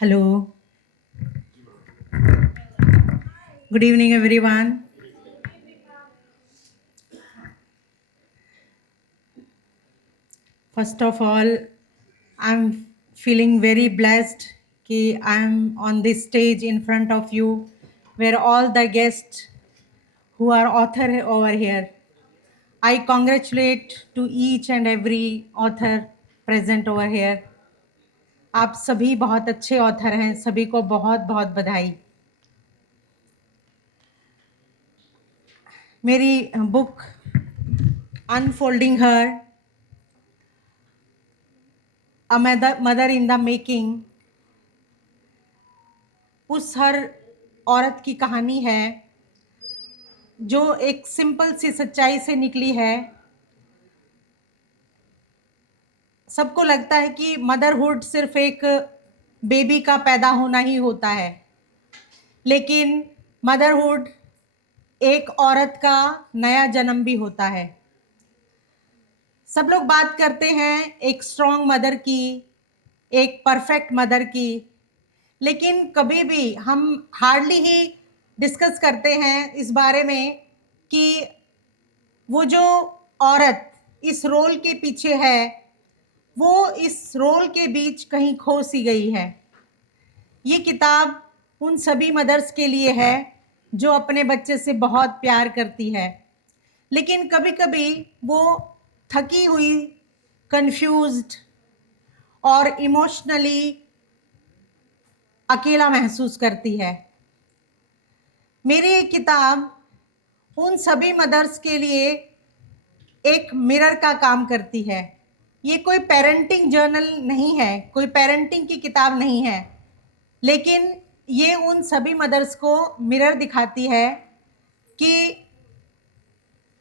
Hello. Good evening, everyone. First of all, I'm feeling very blessed that I'm on this stage in front of you, where all the guests who are author over here. I congratulate to each and every author present over here. आप सभी बहुत अच्छे author हैं, सभी को बहुत बहुत बधाई। मेरी book unfolding her a mother in the making उस हर औरत की कहानी है जो एक सिंपल सी सच्चाई से निकली है। सबको लगता है कि मदरहुड सिर्फ एक बेबी का पैदा होना ही होता है, लेकिन मदरहुड एक औरत का नया जन्म भी होता है। सब लोग बात करते हैं एक स्ट्रॉन्ग मदर की, एक परफेक्ट मदर की, लेकिन कभी भी हम हार्डली ही डिस्कस करते हैं इस बारे में कि वो जो औरत इस रोल के पीछे है, वो इस रोल के बीच कहीं खो सी गई है। ये किताब उन सभी मदर्स के लिए है जो अपने बच्चे से बहुत प्यार करती है, लेकिन कभी कभी वो थकी हुई, कंफ्यूज्ड और इमोशनली अकेला महसूस करती है। मेरी ये किताब उन सभी मदर्स के लिए एक मिरर का काम करती है। ये कोई पेरेंटिंग जर्नल नहीं है, कोई पेरेंटिंग की किताब नहीं है, लेकिन ये उन सभी मदर्स को मिरर दिखाती है कि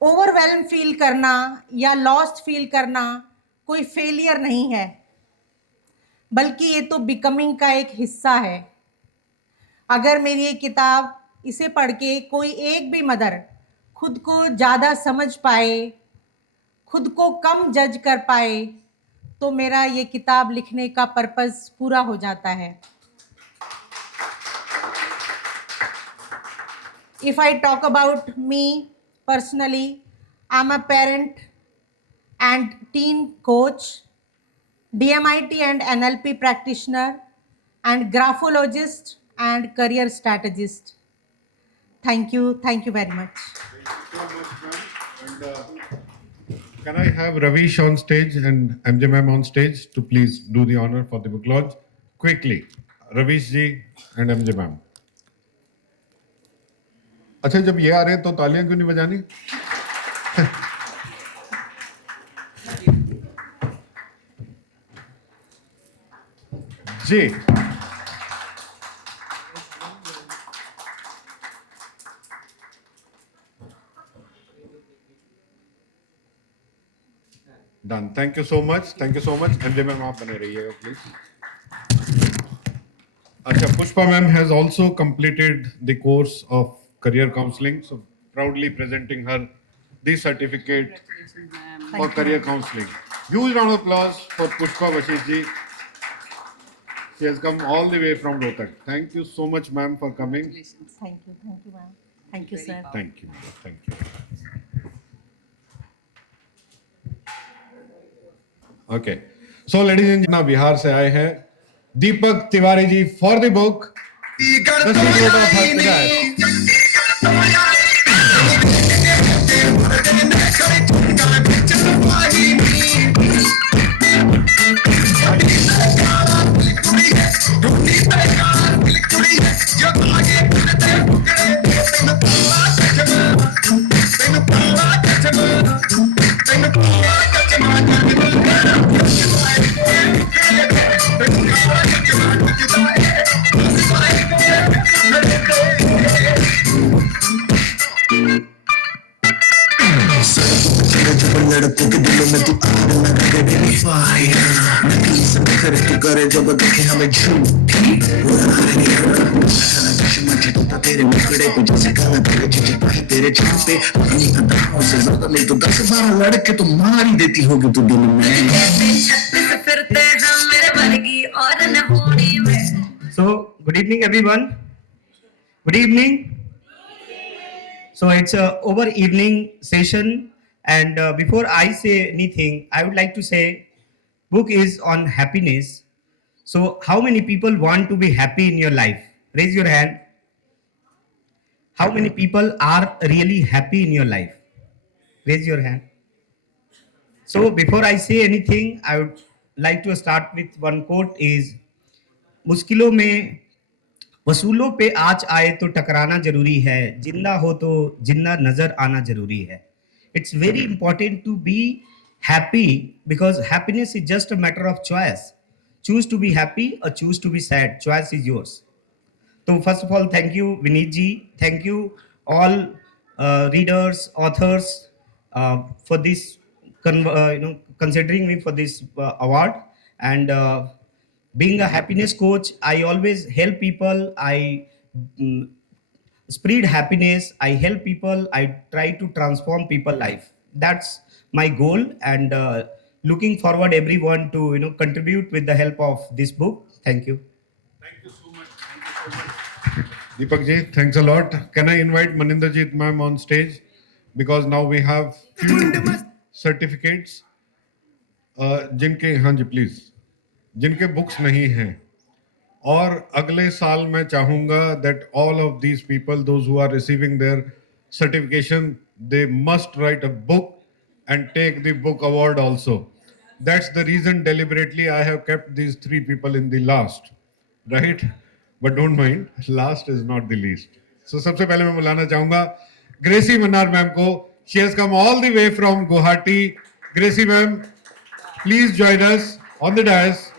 ओवरवेल्म फील करना या लॉस्ट फील करना कोई फेलियर नहीं है, बल्कि ये तो बिकमिंग का एक हिस्सा है। अगर मेरी ये किताब इसे पढ़ के कोई एक भी मदर खुद को ज़्यादा समझ पाए, खुद को कम जज कर पाए, तो मेरा ये किताब लिखने का पर्पस पूरा हो जाता है। If I talk about me personally, I'm a parent and teen coach, DMIT and NLP practitioner, and graphologist and career strategist. Thank you very much. Thank you so much, ma'am. And can I have Ravish on stage and MJ ma'am on stage to please do the honor for the book launch quickly? Ravish ji and MJ ma'am. अच्छा, जब ये आ रहे हैं तो तालियां क्यों नहीं बजानी? जी, done. Thank you so much, thank you so much. MJ ma'am आप बने रहिएगा प्लीज। अच्छा, Pushpa ma'am has also completed the course of career counseling, so proudly presenting her the certificate for career counseling. Huge round of applause for Pushpa Vashish ji. She has come all the way from Rohtak. Thank you so much, ma'am, for coming. Thank you, ma'am. Thank you, sir. Thank you, thank you. Okay, so ladies and gentlemen, Bihar से आए हैं Deepak Tiwari ji for the book The Secret of Happiness. लड़कों के दिलों में तू आग लगा दे बेबी फायर, नकली से बिखर तू करे जब देखे हमें झूठी तेरे मुखड़े पे जैसे गाना तेरे चिचिपा है तेरे छाप पे पानी का दाम से ज्यादा नहीं तो 10-12 लड़के तो मार ही देती होगी तू दिल में फिरते हम मेरे वर्गी और न होने में। So good evening everyone. Good evening. So it's a over evening session. And before I say anything, I would like to say, book is on happiness. So how many people want to be happy in your life? Raise your hand. How many people are really happy in your life? Raise your hand. So before I say anything, I would like to start with one quote is, मुश्किलों में वसूलों पे आँच आए तो टकराना जरूरी है, जिंदा हो तो जिंदा नजर आना जरूरी है. It's very important to be happy because happiness is just a matter of choice. Choose to be happy or choose to be sad. Choice is yours. So first of all, thank you, Vineet ji. Thank you all readers, authors for this, considering me for this award. And being a happiness coach, I always help people. I spread happiness. I help people. I try to transform people's life. That's my goal, and looking forward everyone to contribute with the help of this book. Thank you. Deepak ji, thanks a lot. Can I invite Maninderjit ma'am on stage? Because now we have few certificates. जिनके, हाँ जी please, जिनके books नहीं हैं, और अगले साल मैं चाहूंगा that all of these people, those who are receiving their certification, they must write a book and take the book award also. That's the reason deliberately I have kept these three people in the last, right? But don't mind, last is not the least. So सबसे पहले मैं बुलाना चाहूंगा Gracy Mannar ma'am को. She has come all the way from Guwahati. Gracie ma'am, please join us on the dais.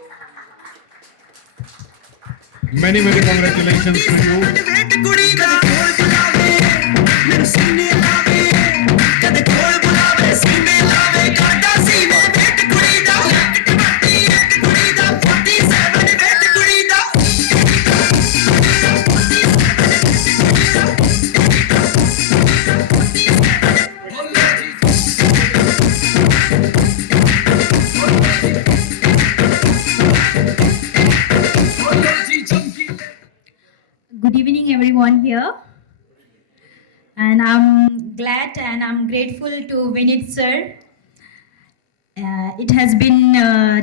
Many congratulations to you. Good evening, everyone here. And I'm glad and I'm grateful to Vinit sir. It has been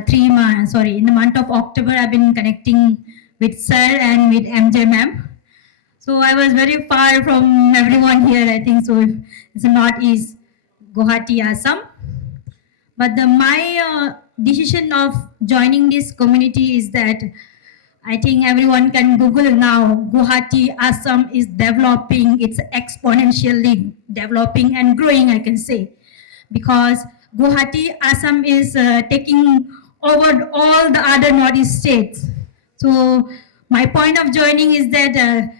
3 months, in the month of October, I've been connecting with sir and with MJ ma'am. So I was very far from everyone here, I think so. It's not East Guwahati, Assam. But my decision of joining this community is that I think everyone can Google now. Guwahati, Assam is developing. It's exponentially developing and growing, I can say. Because Guwahati, Assam is taking over all the other Northeast states. So my point of joining is that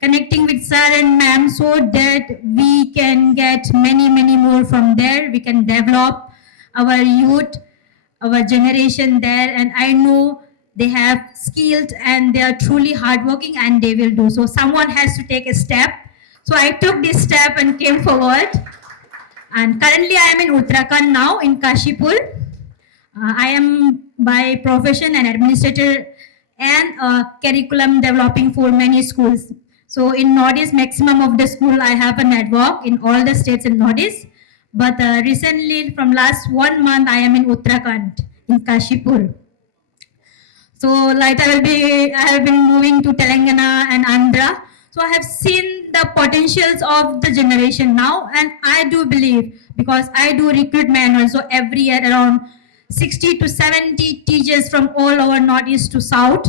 connecting with sir and ma'am so that we can get many more from there. We can develop our youth, our generation there. And I know they have skilled and they are truly hardworking and they will do so. Someone has to take a step. So I took this step and came forward. And currently I am in Uttarakhand now, in Kashipur. I am by profession an administrator and curriculum developing for many schools. So in Northeast, maximum of the school I have a network in all the states in Northeast. But recently, from last 1 month, I am in Uttarakhand, in Kashipur. So like I have been moving to Telangana and Andhra. So I have seen the potentials of the generation now, and I do believe, because I do recruitment also every year, around 60 to 70 teachers from all over Northeast to South.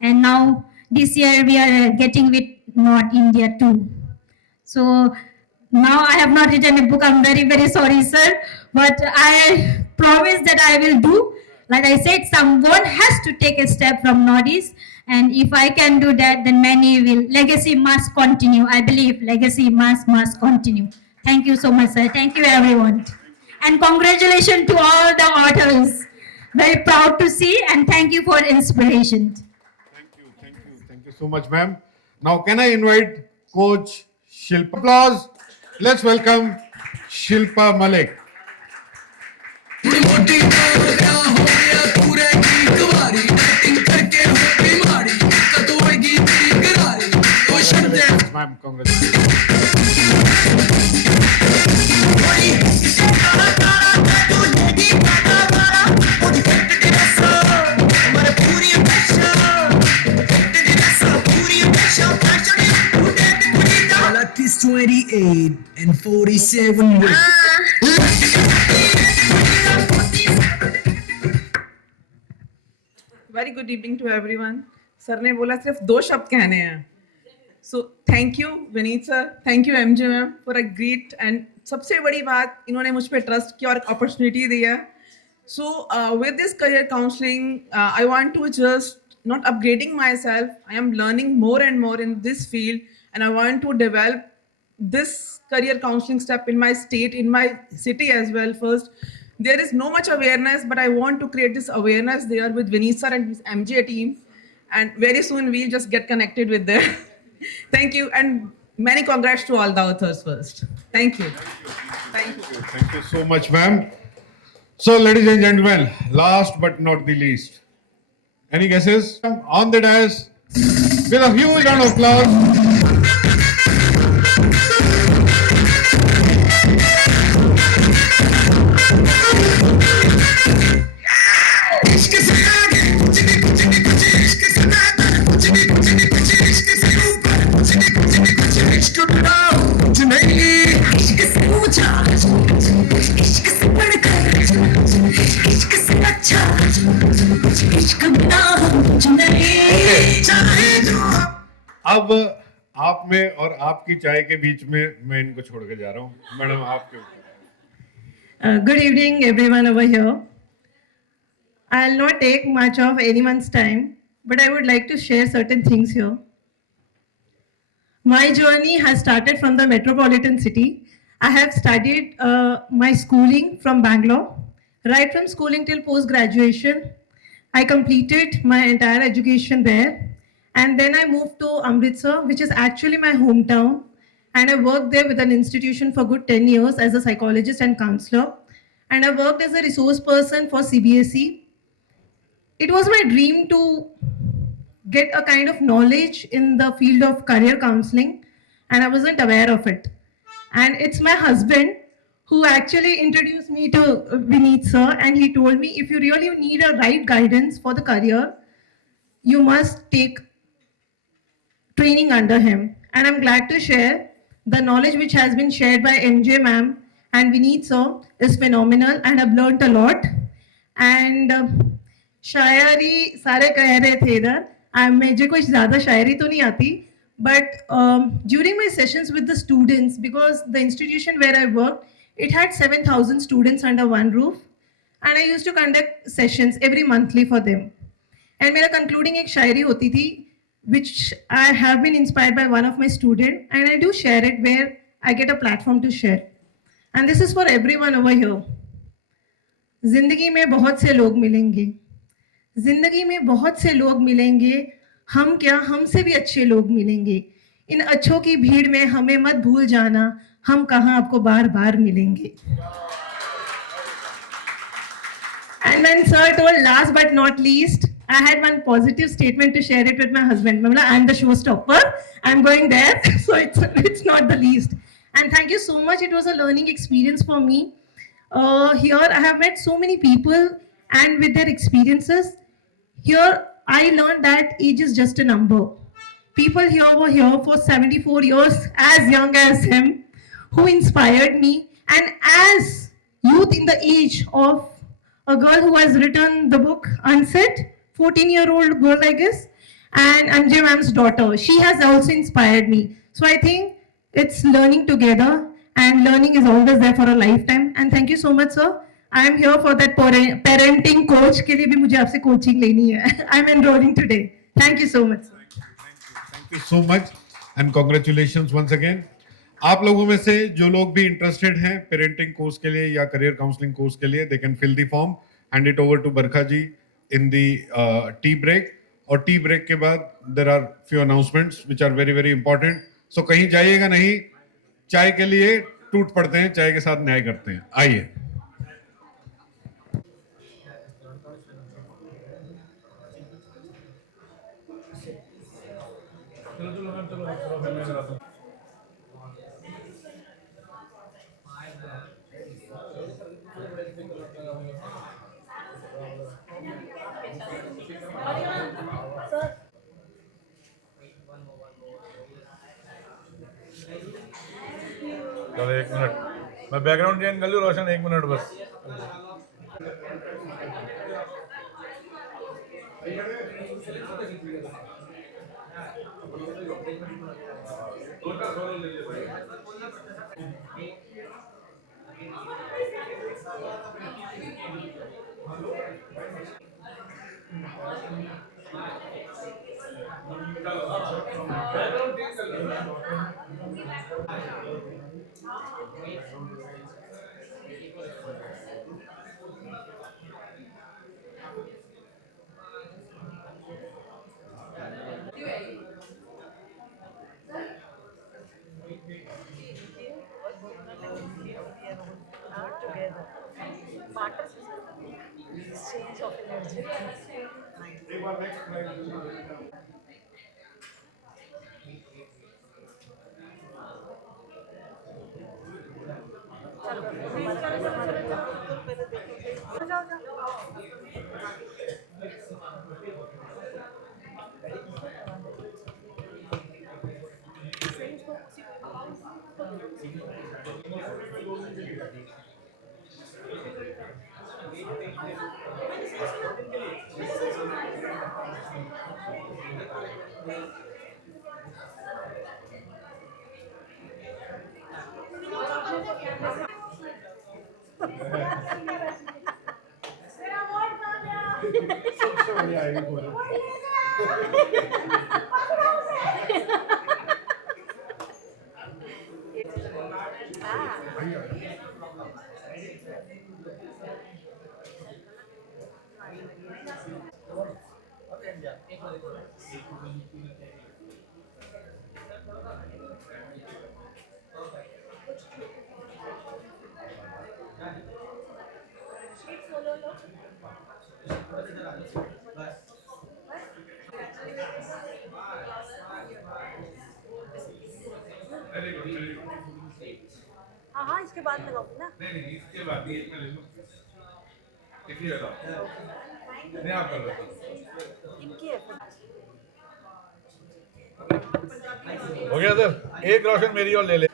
And now this year we are getting with North India too. So now I have not written a book. I'm very sorry, sir. But I promise that I will do. Like I said, someone has to take a step from Northeast. And if I can do that, then many will. Legacy must continue. I believe legacy must continue. Thank you so much, sir. Thank you, everyone. And congratulations to all the authors. Very proud to see, and thank you for inspiration. Thank you so much, ma'am. Now, can I invite Coach Shilpa? Applause. Let's welcome Shilpa Malik. Ma'am, congratulations. Luck is 28 and 47 with. Very good evening to everyone. Sir ने बोला सिर्फ 2 शब्द कहने हैं. So thank you Vineet sir, thank you MJ ma'am for a great, and सबसे बड़ी बात इन्होंने मुझ पे ट्रस्ट किया और अपॉर्चुनिटी दिया. So with this career counseling, I want to just not upgrading myself. I am learning more and more in this field, and I want to develop this career counseling step in my state, in my city as well. First, there is no much awareness, but I want to create this awareness there with Vineet sir and his MJ team, and very soon we'll just get connected with them. Thank you, and many congrats to all the authors first. Thank you. Thank you. Thank you so much, ma'am. So, ladies and gentlemen, last but not the least, any guesses? On the dais, with a huge round of applause. इश्क से आगे कुछ भी कुछ इश्क से ज्यादा कुछ भी कुछ इश्क से ऊपर कुछ भी कुछ इश्क बिना कुछ नहीं इश्क से ऊंचा इश्क से बढ़कर इश्क से अच्छा इश्क बिना कुछ नहीं चाहे जो अब आप में और आपकी चाय के बीच में मैं इनको छोड़ के जा रहा हूँ। मैडम, आपके ऊपर। Good evening, everyone over here. I'll not take much of anyone's time, but I would like to share certain things here. My journey has started from the metropolitan city. I have studied my schooling from Bangalore, right from schooling till post-graduation. I completed my entire education there. And then I moved to Amritsar, which is actually my hometown. And I worked there with an institution for good 10 years as a psychologist and counselor. And I worked as a resource person for CBSE. It was my dream to get a kind of knowledge in the field of career counseling, and I wasn't aware of it. And it's my husband who actually introduced me to Vineet sir, and he told me if you really need a right guidance for the career, you must take training under him. And I'm glad to share the knowledge which has been shared by MJ ma'am and Vineet sir is phenomenal, and I've learned a lot. And शायरी सारे कह रहे थे इधर, मुझे कुछ ज़्यादा शायरी तो नहीं आती, but during my sessions with the students, because the institution where I worked, it had 7,000 students under one roof, and I used to conduct sessions every monthly for them. And मेरा concluding एक शायरी होती थी, which I have been inspired by one of my students, and I do share it where I get a platform to share. And this is for everyone over here. जिंदगी में बहुत से लोग मिलेंगे, जिंदगी में बहुत से लोग मिलेंगे, हम क्या हमसे भी अच्छे लोग मिलेंगे। इन अच्छों की भीड़ में हमें मत भूल जाना, हम कहाँ आपको बार बार मिलेंगे। And then sir told, last but not least, I had one positive statement to share it with my husband. Mamla, I'm the showstopper. I'm going there, so it's not the least. And thank you so much. It was a learning experience for me. Here I have met so many people, and with their experiences, here I learned that age is just a number. People here were here for 74 years, as young as him, who inspired me. And as youth in the age of a girl who has written the book Unsaid, 14-year-old girl, I guess, and Anjay ma'am's daughter, she has also inspired me. So I think it's learning together, and learning is always there for a lifetime. And thank you so much, sir. I am here for that parenting coach के लिए भी मुझे आपसे coaching लेनी है. I'm enrolling today. Thank you so much. Thank you so much and congratulations once again. आप लोगों में से जो लोग भी इंटरेस्टेड हैं पेरेंटिंग कोर्स के लिए या करियर काउंसलिंग कोर्स के लिए, they can fill the form, hand it over to Barkha ji in the tea break. और टी ब्रेक के बाद there are few announcements which are very very important. So कहीं जाइएगा नहीं, चाय के लिए टूट पड़ते हैं, चाय के साथ न्याय करते हैं. आइए. चलो 1 मिनट, मैं बैकग्राउंड चेंज कर लूँ रोशन, 1 मिनट बस. हाँ हाँ इसके बाद लगाऊंगी ना। नहीं इसके बाद ये मैं ले लूं इसी वाला नहीं आप कर लो इनकी है हो गया सर एक रोशन मेरी और ले ले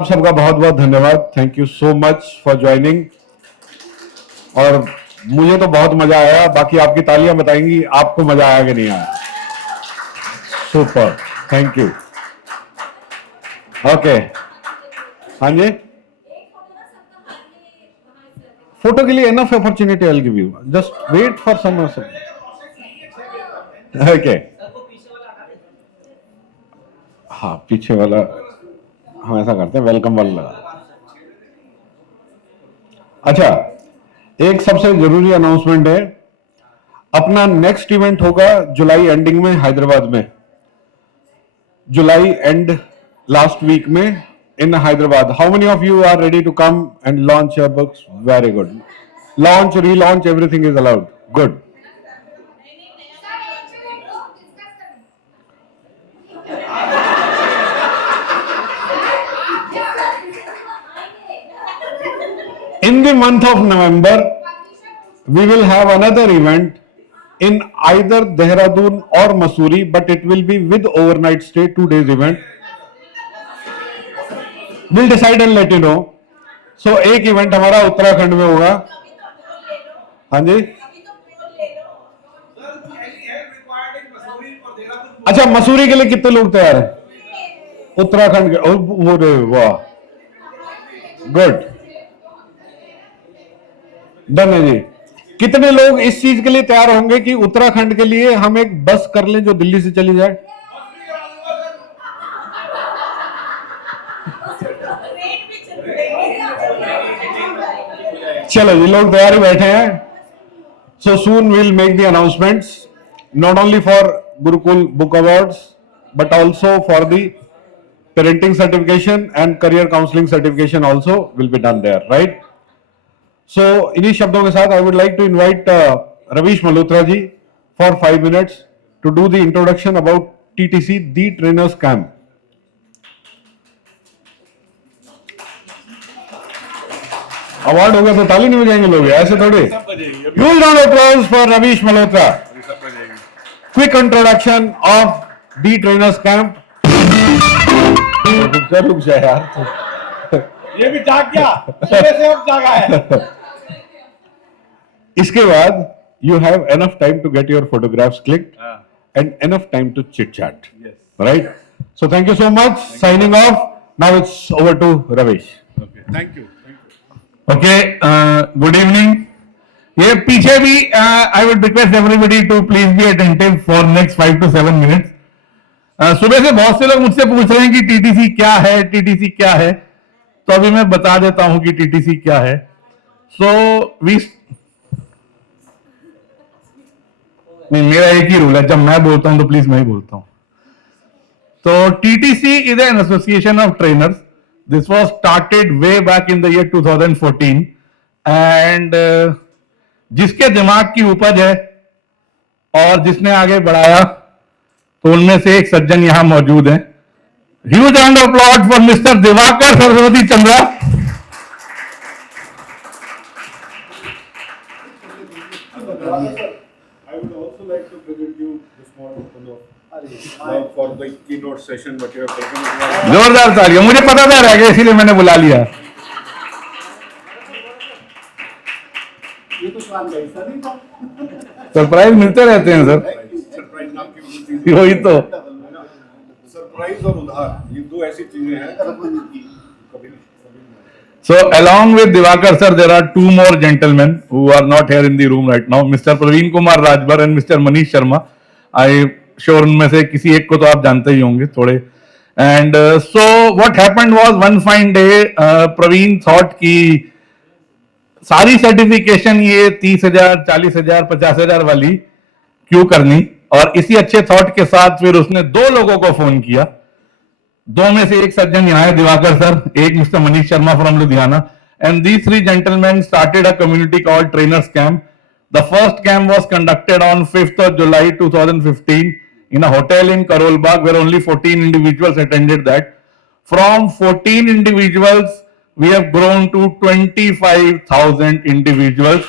आप सबका बहुत बहुत धन्यवाद। Thank you so much for joining. और मुझे तो बहुत मजा आया, बाकी आपकी तालियां बताएंगी आपको मजा आया कि नहीं आया। Super, thank you. ओके, हाँ जी, फोटो के लिए enough opportunity I will give you, just wait for some. Okay, हाँ पीछे वाला हम ऐसा करते हैं, वेलकम वाला लगा। अच्छा, एक सबसे जरूरी अनाउंसमेंट है, अपना नेक्स्ट इवेंट होगा जुलाई एंडिंग में हैदराबाद में, जुलाई एंड लास्ट वीक में in Hyderabad. How many of you are ready to come and launch your books? Very good. Launch, relaunch, everything is allowed. Good. In the month of November, we will have another event in either Dehradun or Mussoorie, but it will be with overnight stay, 2 days event. We'll decide and let you know. So एक event हमारा उत्तराखंड में होगा। हाँ जी, अच्छा मसूरी के लिए कितने लोग तैयार हैं? उत्तराखंड के, वाह, गुड, डन है जी। कितने लोग इस चीज के लिए तैयार होंगे कि उत्तराखंड के लिए हम एक बस कर लें जो दिल्ली से चली जाए? चलो जी, लोग तैयार ही बैठे हैं। So soon will make the announcements, not only for Gurukul book awards but also for the parenting certification and career counselling certification also will be done there, right? So, इन्हीं शब्दों के साथ I would like to invite Ravish Malhotra ji for 5 minutes to do the introduction about TTC, the Trainers Camp. Award हो गया तो ताली नहीं बजाएंगे लोग, ऐसे थोड़े। Huge round of applause for Ravish Malhotra. Quick introduction of the Trainers Camp. रुक जा यार, ये भी जाग गया, सुबह से अब जागा है। इसके बाद you have enough time to get your photographs clicked and enough time to chit chat. Yes. Right? So thank you so much. Signing off. Now it's over to Ravish. Okay, thank you. Okay, good evening. ये पीछे भी I would request everybody to please be attentive for next 5 to 7 minutes. सुबह से बहुत से लोग मुझसे पूछ रहे हैं कि TTC क्या है, TTC क्या है। तो तो अभी मैं बता देता हूं कि टीटीसी क्या है. सो नहीं, मेरा एक ही रूल है, जब मैं बोलता हूं तो प्लीज मैं ही बोलता हूं. So TTC is an association of trainers. This was started way back in the year 2014 and जिसके दिमाग की उपज है और जिसने आगे बढ़ाया, तो उनमें से एक सज्जन यहां मौजूद हैं. Huge round of applause for Mr. Divakar Saraswati Chandra. I would also like to present you this small love for the keynote session, but you have taken it. जोरदार तालियां. मुझे पता था रह गया, इसीलिए मैंने बुला लिया. ये तो प्लान का हिस्सा नहीं था. सरप्राइज मिलते रहते हैं सर. सरप्राइज नाम की वही तो. सरप्राइज और उधार, ये दो ऐसी चीजें हैं. So along with Divakar sir, there are two more gentlemen who are not here in the room right now, Mr. Praveen Kumar Rajbar and Mr. Manish Sharma. I sure उनमें से किसी एक को तो आप जानते ही होंगे थोड़े. And so what happened was one fine day, Praveen thought कि सारी सर्टिफिकेशन ये 30,000, 40,000, 50,000 वाली क्यों करनी, और इसी अच्छे थॉट के साथ फिर उसने दो लोगों को फोन किया. दो में से एक सज्जन यहाँ है, दिवाकर सर, एक mister Manish Sharma from Ludhiana, and these three gentlemen started a community called Trainers Camp. The first camp was conducted on 5th of July 2015 in a hotel in Karol Bagh, where only 14 individuals attended that. From 14 individuals, we have grown to 25,000 individuals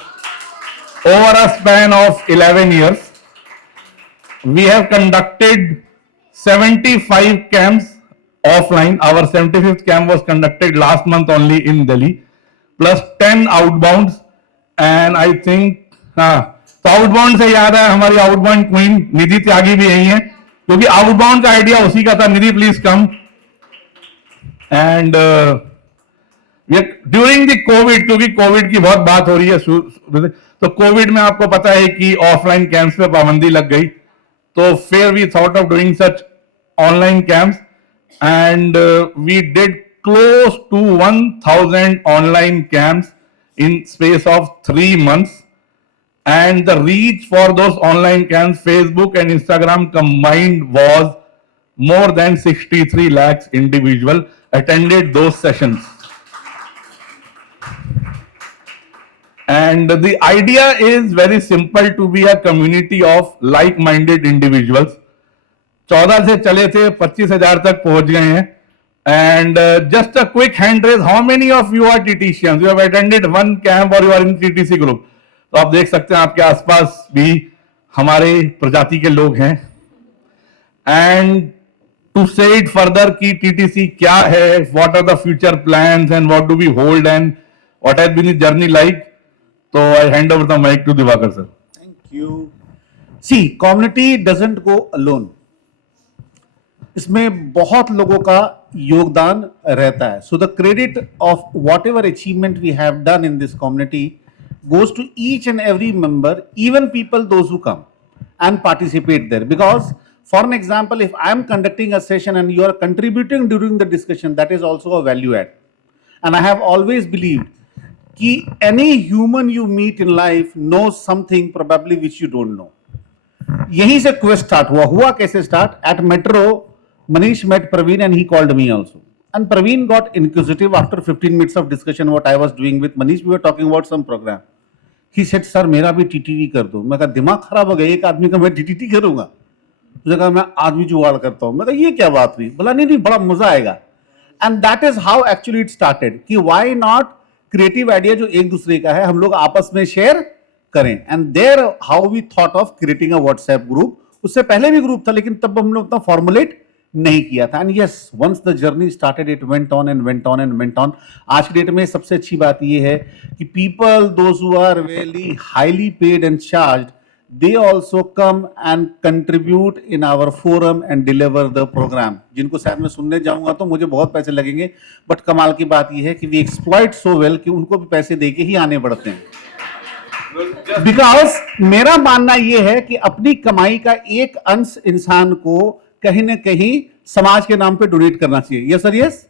over a span of 11 years. We have conducted 75 camps offline. Our 75th camp was conducted last month only in Delhi, plus 10 outbounds, and I think तो outbound से याद है, हमारी outbound queen निधि त्यागी भी यही है, क्योंकि outbound का आइडिया उसी का था. Nidhi please come. And during the Covid, क्योंकि कोविड की बहुत बात हो रही है, तो कोविड में आपको पता है कि ऑफलाइन कैंप्स पे पाबंदी लग गई, तो फिर we thought of doing such online camps, and we did close to 1,000 online camps in space of 3 months, and the reach for those online camps, Facebook and Instagram combined, was more than 63 lakhs individual attended those sessions. And the idea is very simple, to be a community of like-minded individuals. 14 से चले थे, 25,000 तक पहुंच गए हैं. And just a quick hand raise, how many of you are TTCians, you have attended one camp और you are in TTC group. तो आप देख सकते हैं आपके आसपास भी हमारे प्रजाति के लोग हैं. And to say it further कि टीटीसी क्या है, what are the future plans and what do we hold and what has been the journey like, तो I hand over the mic to Diwakar sir. Thank you. See, community doesn't go alone. इसमें बहुत लोगों का योगदान रहता है. So the credit of whatever achievement we have done in this community goes to each and every member, even people those who come and participate there. Because for an example, if I am conducting a session and you are contributing during the discussion, that is also a value add. And I have always believed कि any human you meet in life knows something probably which you don't know. यहीं से quest start हुआ कैसे start? At Metro, Manish met Praveen and he called me also. And Praveen got inquisitive after 15 minutes of discussion what I was doing with Manish. We were talking about some program. He said, "Sir, मेरा भी TTT कर दो." मैं कहा दिमाग खराब हो गया, एक आदमी का मैं TTT करूंगा. उसने कहा मैं आदमी जुगाड़ करता हूं. मैं कहा ये क्या बात हुई? बोला नहीं बड़ा मजा आएगा. And that is how actually it started. कि why not creative idea जो एक दूसरे का है हम लोग आपस में शेयर करें. And there how we thought of creating a WhatsApp group. उससे पहले भी ग्रुप था, लेकिन तब हम लोग उतना फॉर्मुलेट नहीं किया था. And yes, once the journey started it went on and went on and went on. आज की डेट में सबसे अच्छी बात यह है कि people those who are very highly paid and charged, they also come and contribute in our forum and deliver the programme. जिनको शायद मैं सुनने जाऊंगा तो मुझे बहुत पैसे लगेंगे, बट कमाल की बात यह है कि वी एक्सप्लॉइट सो वेल कि उनको भी पैसे देके ही आने पड़ते हैं. बिकॉज मेरा मानना यह है कि अपनी कमाई का एक अंश इंसान को कहीं ना कहीं समाज के नाम पे डोनेट करना चाहिए. Yes sir, yes.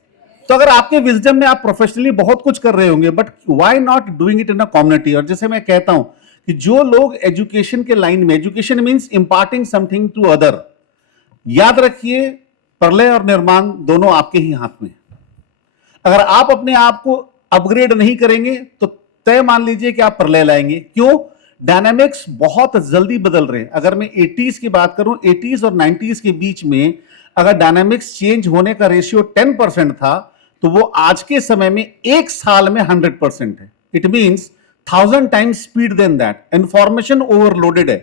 तो अगर आपके विजडम में आप प्रोफेशनली बहुत कुछ कर रहे होंगे, but why not doing it in a community? और जैसे मैं कहता हूं कि जो लोग एजुकेशन के लाइन में, education means imparting something to other, याद रखिए प्रलय और निर्माण दोनों आपके ही हाथ में। अगर आप अपने आप को अपग्रेड नहीं करेंगे तो तय मान लीजिए कि आप प्रलय लाएंगे। क्यों? डायनामिक्स बहुत जल्दी बदल रहे हैं। अगर मैं 80s की बात करूं, 80s और 90s के बीच में अगर डायनामिक्स चेंज होने का रेशियो 10% था, तो वो आज के समय में 1 साल में 100% है। It means 1000 times speed than that. Information overloaded है।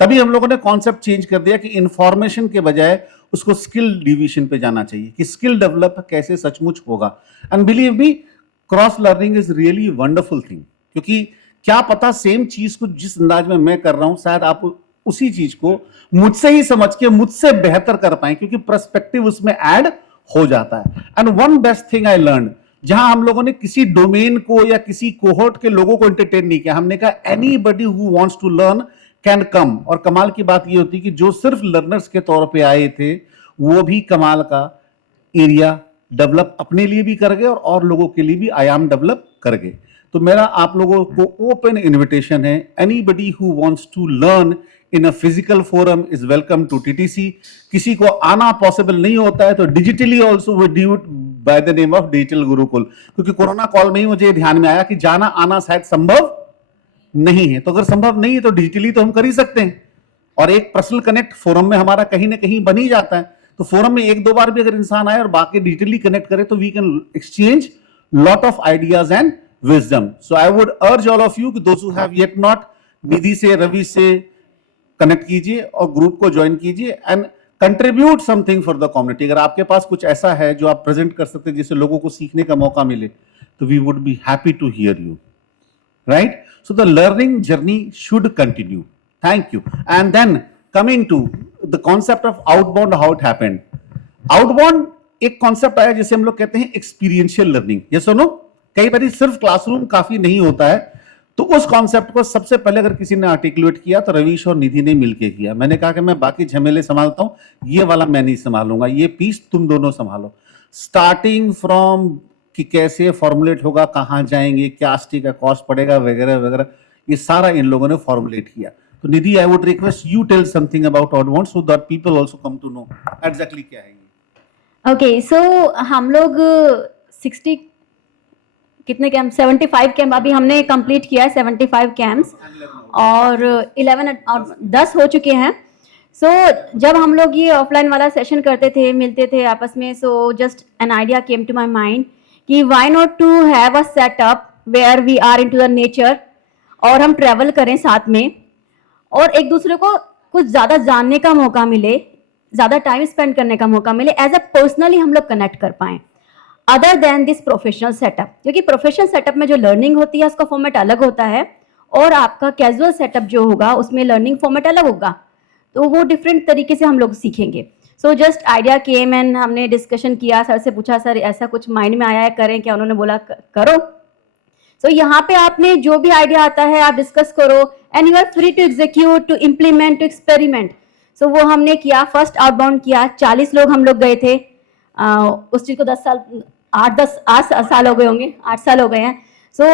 तभी हम लोगों ने कॉन्सेप्ट चेंज कर दिया कि इंफॉर्मेशन के बजाय उसको स्किल डिवीजन पे जाना चाहिए कि स्किल डेवलप कैसे सचमुच होगा। And believe me, cross learning is really wonderful thing, क्योंकि क्या पता सेम चीज को जिस अंदाज में मैं कर रहा हूं, शायद आप उसी चीज को मुझसे ही समझ के मुझसे बेहतर कर पाए, क्योंकि पर्सपेक्टिव उसमें ऐड हो जाता है। And one best thing I learn, जहां हम लोगों ने किसी डोमेन को या किसी कोहोर्ट के लोगों को एंटरटेन नहीं किया, हमने कहा anybody who wants to learn can come. और कमाल की बात ये होती कि जो सिर्फ लर्नर्स के तौर पे आए थे, वो भी कमाल का एरिया डेवलप अपने लिए भी कर गए और लोगों के लिए भी आयाम डेवलप कर गए। तो मेरा आप लोगों को ओपन इनविटेशन है, anybody who wants to learn in a physical forum is welcome to TTC. किसी को आना पॉसिबल नहीं होता है तो digitally also we do it by the name of digital Gurukul, क्योंकि कोरोना कॉल में ही मुझे ध्यान में आया कि जाना आना शायद संभव नहीं है। तो अगर संभव नहीं है तो डिजिटली तो हम कर ही सकते हैं, और एक पर्सनल कनेक्ट फोरम में हमारा कहीं ना कहीं बन ही जाता है। तो फोरम में 1-2 बार भी अगर इंसान आए और बाकी डिजिटली कनेक्ट करे तो we can exchange lot of ideas and wisdom. So I would urge all of you कि those who have yet not, Nidhi से, रवि से कनेक्ट कीजिए और ग्रुप को ज्वाइन कीजिए and contribute something for the community. अगर आपके पास कुछ ऐसा है जो आप प्रेजेंट कर सकते हैं जिससे लोगों को सीखने का मौका मिले, तो we would be happy to hear you, right? So the learning journey should continue. Thank you. And then coming to the concept of outbound, how it happened. Outbound एक concept आया जिसे हम लोग कहते हैं experiential learning. Yes or no? कई बार सिर्फ classroom काफी नहीं होता है, तो उस कॉन्सेप्ट को सबसे पहले अगर किसी ने आर्टिकुलेट किया तो रवीश और निधि ने मिलकर किया। मैंने कहा कि मैं बाकी झमेले संभालता हूं, ये वाला मैं नहीं संभालूंगा, ये पीस तुम दोनों संभालो। स्टार्टिंग फ्रॉम कि कैसे फॉर्मुलेट होगा, कहां जाएंगे, क्या स्टे का कॉस्ट पड़ेगा, वगैरह वगैरह, ये सारा इन लोगों ने फॉर्मुलेट किया। तो Nidhi, I would request you tell something about outbound so that people also come to know exactly क्या है ये। ओके, सो हम लोग 60 कितने कैंप, 75 कैंप अभी हमने कंप्लीट किया है, 75 कैंप्स, और 11 और 10 हो चुके हैं। सो जब हम लोग ये ऑफलाइन वाला सेशन करते थे, मिलते थे आपस में, so just an idea came to my mind कि why not to have a setup where we are into the nature, और हम ट्रैवल करें साथ में और एक दूसरे को कुछ ज़्यादा जानने का मौका मिले, ज़्यादा टाइम स्पेंड करने का मौका मिले, एज अ पर्सनली हम लोग कनेक्ट कर पाएँ other than this professional setup. क्योंकि प्रोफेशनल सेटअप में जो लर्निंग होती है उसका फॉर्मेट अलग होता है, और आपका कैजुअल सेटअप जो होगा उसमें लर्निंग फॉर्मेट अलग होगा, तो वो डिफरेंट तरीके से हम लोग सीखेंगे। So just idea came and हमने डिस्कशन किया, सर से पूछा सर ऐसा कुछ माइंड में आया है, करें क्या? उन्होंने बोला करो। सो यहाँ पे आपने जो भी आइडिया आता है आप डिस्कस करो and you are free to execute, to implement, to experiment. So वो हमने किया, फर्स्ट आउटबाउंड किया, 40 लोग हम लोग गए थे। उस चीज़ को 8 साल हो गए होंगे, 8 साल हो गए हैं। सो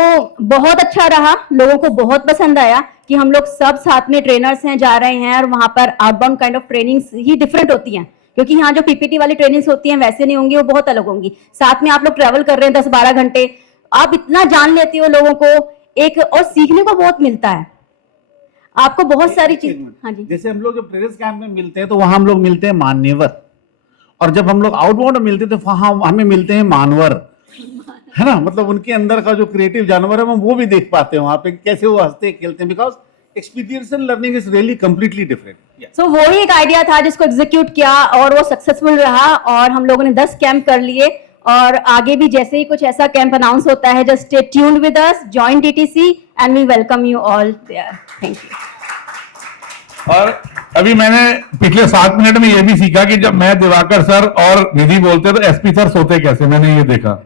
बहुत अच्छा रहा, लोगों को बहुत पसंद आया कि हम लोग सब साथ में ट्रेनर्स हैं, जा रहे हैं, और वहाँ पर outbound kind of trainings he different होती हैं, क्योंकि यहाँ जो पीपीटी वाली ट्रेनिंग्स होती हैं वैसे नहीं होंगी, वो बहुत अलग होंगी। साथ में आप लोग ट्रैवल कर रहे हैं 10-12 घंटे, आप इतना जान लेते हो लोगों को, एक और सीखने को बहुत मिलता है आपको, बहुत सारी चीज। हाँ जी, जैसे हम लोग जब ट्रेनर्स कैंप में मिलते हैं तो वहां हम लोग मिलते हैं मान्यवर, और जब हम लोग आउटबाउंड मिलते हैं तो वहां हमें मिलते हैं मानवर, है ना? मतलब उनके अंदर का जो क्रिएटिव जानवर है हम वो भी देख पाते हैं वहां पे, कैसे वो हंसते खेलते हैं, because experiential learning is really completely different. So वो ही एक आइडिया था जिसको एग्जीक्यूट किया और वो सक्सेसफुल रहा, और हम लोगों ने 10 कैंप कर लिए, और आगे भी जैसे ही कुछ ऐसा कैंप अनाउंस होता है, just stay tuned with us, join TTC and we welcome you all there. Thank you. और अभी मैंने पिछले 7 मिनट में ये भी सीखा कि जब मैं, दिवाकर सर और निधि बोलते तो एसपी सर सोते कैसे, मैंने ये देखा।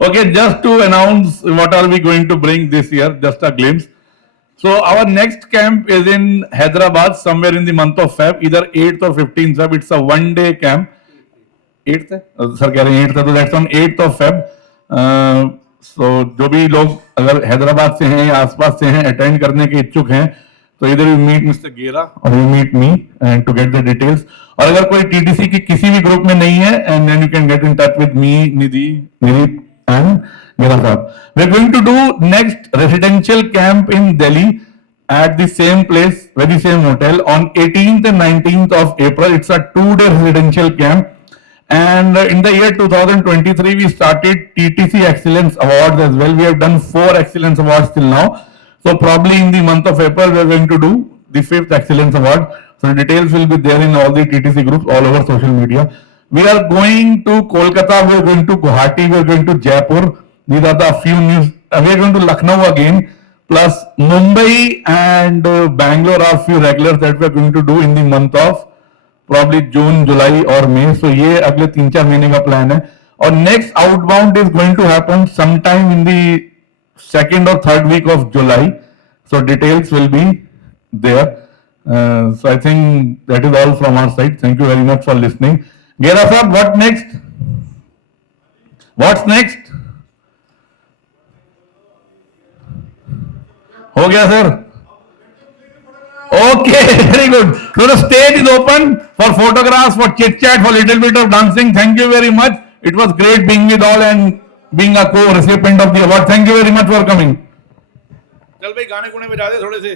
Okay, just to announce what are we going to bring this year, just a glimpse. So our next camp is in Hyderabad somewhere in the month of Feb, either 8th or 15th Feb. It's a 1-day camp. 8th है sir कह रहे हैं 8th है, तो that's on 8th of Feb. So जो भी लोग अगर हैदराबाद से हैं या आसपास से हैं अटेंड करने के इच्छुक हैं तो इधर यू मीट मिस्टर गेरा और you meet me and to get the details. और अगर कोई टीटीसी की किसी भी ग्रुप में नहीं है and then you can get in touch with me, Nidhi and Gera साहब. We are going to do next residential camp in Delhi at the same place, very same hotel on 18th and 19th of April. It's a 2-day residential camp. And in the year 2023, we started TTC Excellence Awards as well. We have done 4 Excellence Awards till now. So probably in the month of April, we are going to do the 5th Excellence Award. So details will be there in all the TTC groups all over social media. We are going to Kolkata, we are going to Guwahati, we are going to Jaipur. These are the few news. We are going to Lucknow again. Plus Mumbai and Bangalore are few regulars that we are going to do in the month of probably June, July or May. So ये अगले 3-4 महीने का plan है. और next outbound is going to happen sometime in the 2nd or 3rd week of July. So details will be there. So I think that is all from our side. Thank you very much for listening. Gera sahab, what next? What's next? हो गया sir. Okay, very good. So the stage is open for photographs, for chit chat, for little bit of dancing. Thank you very much. It was great being with all and being a co-recipient of the award. Thank you very much for coming. चल भाई गाने गुने बजा दे थोड़े से.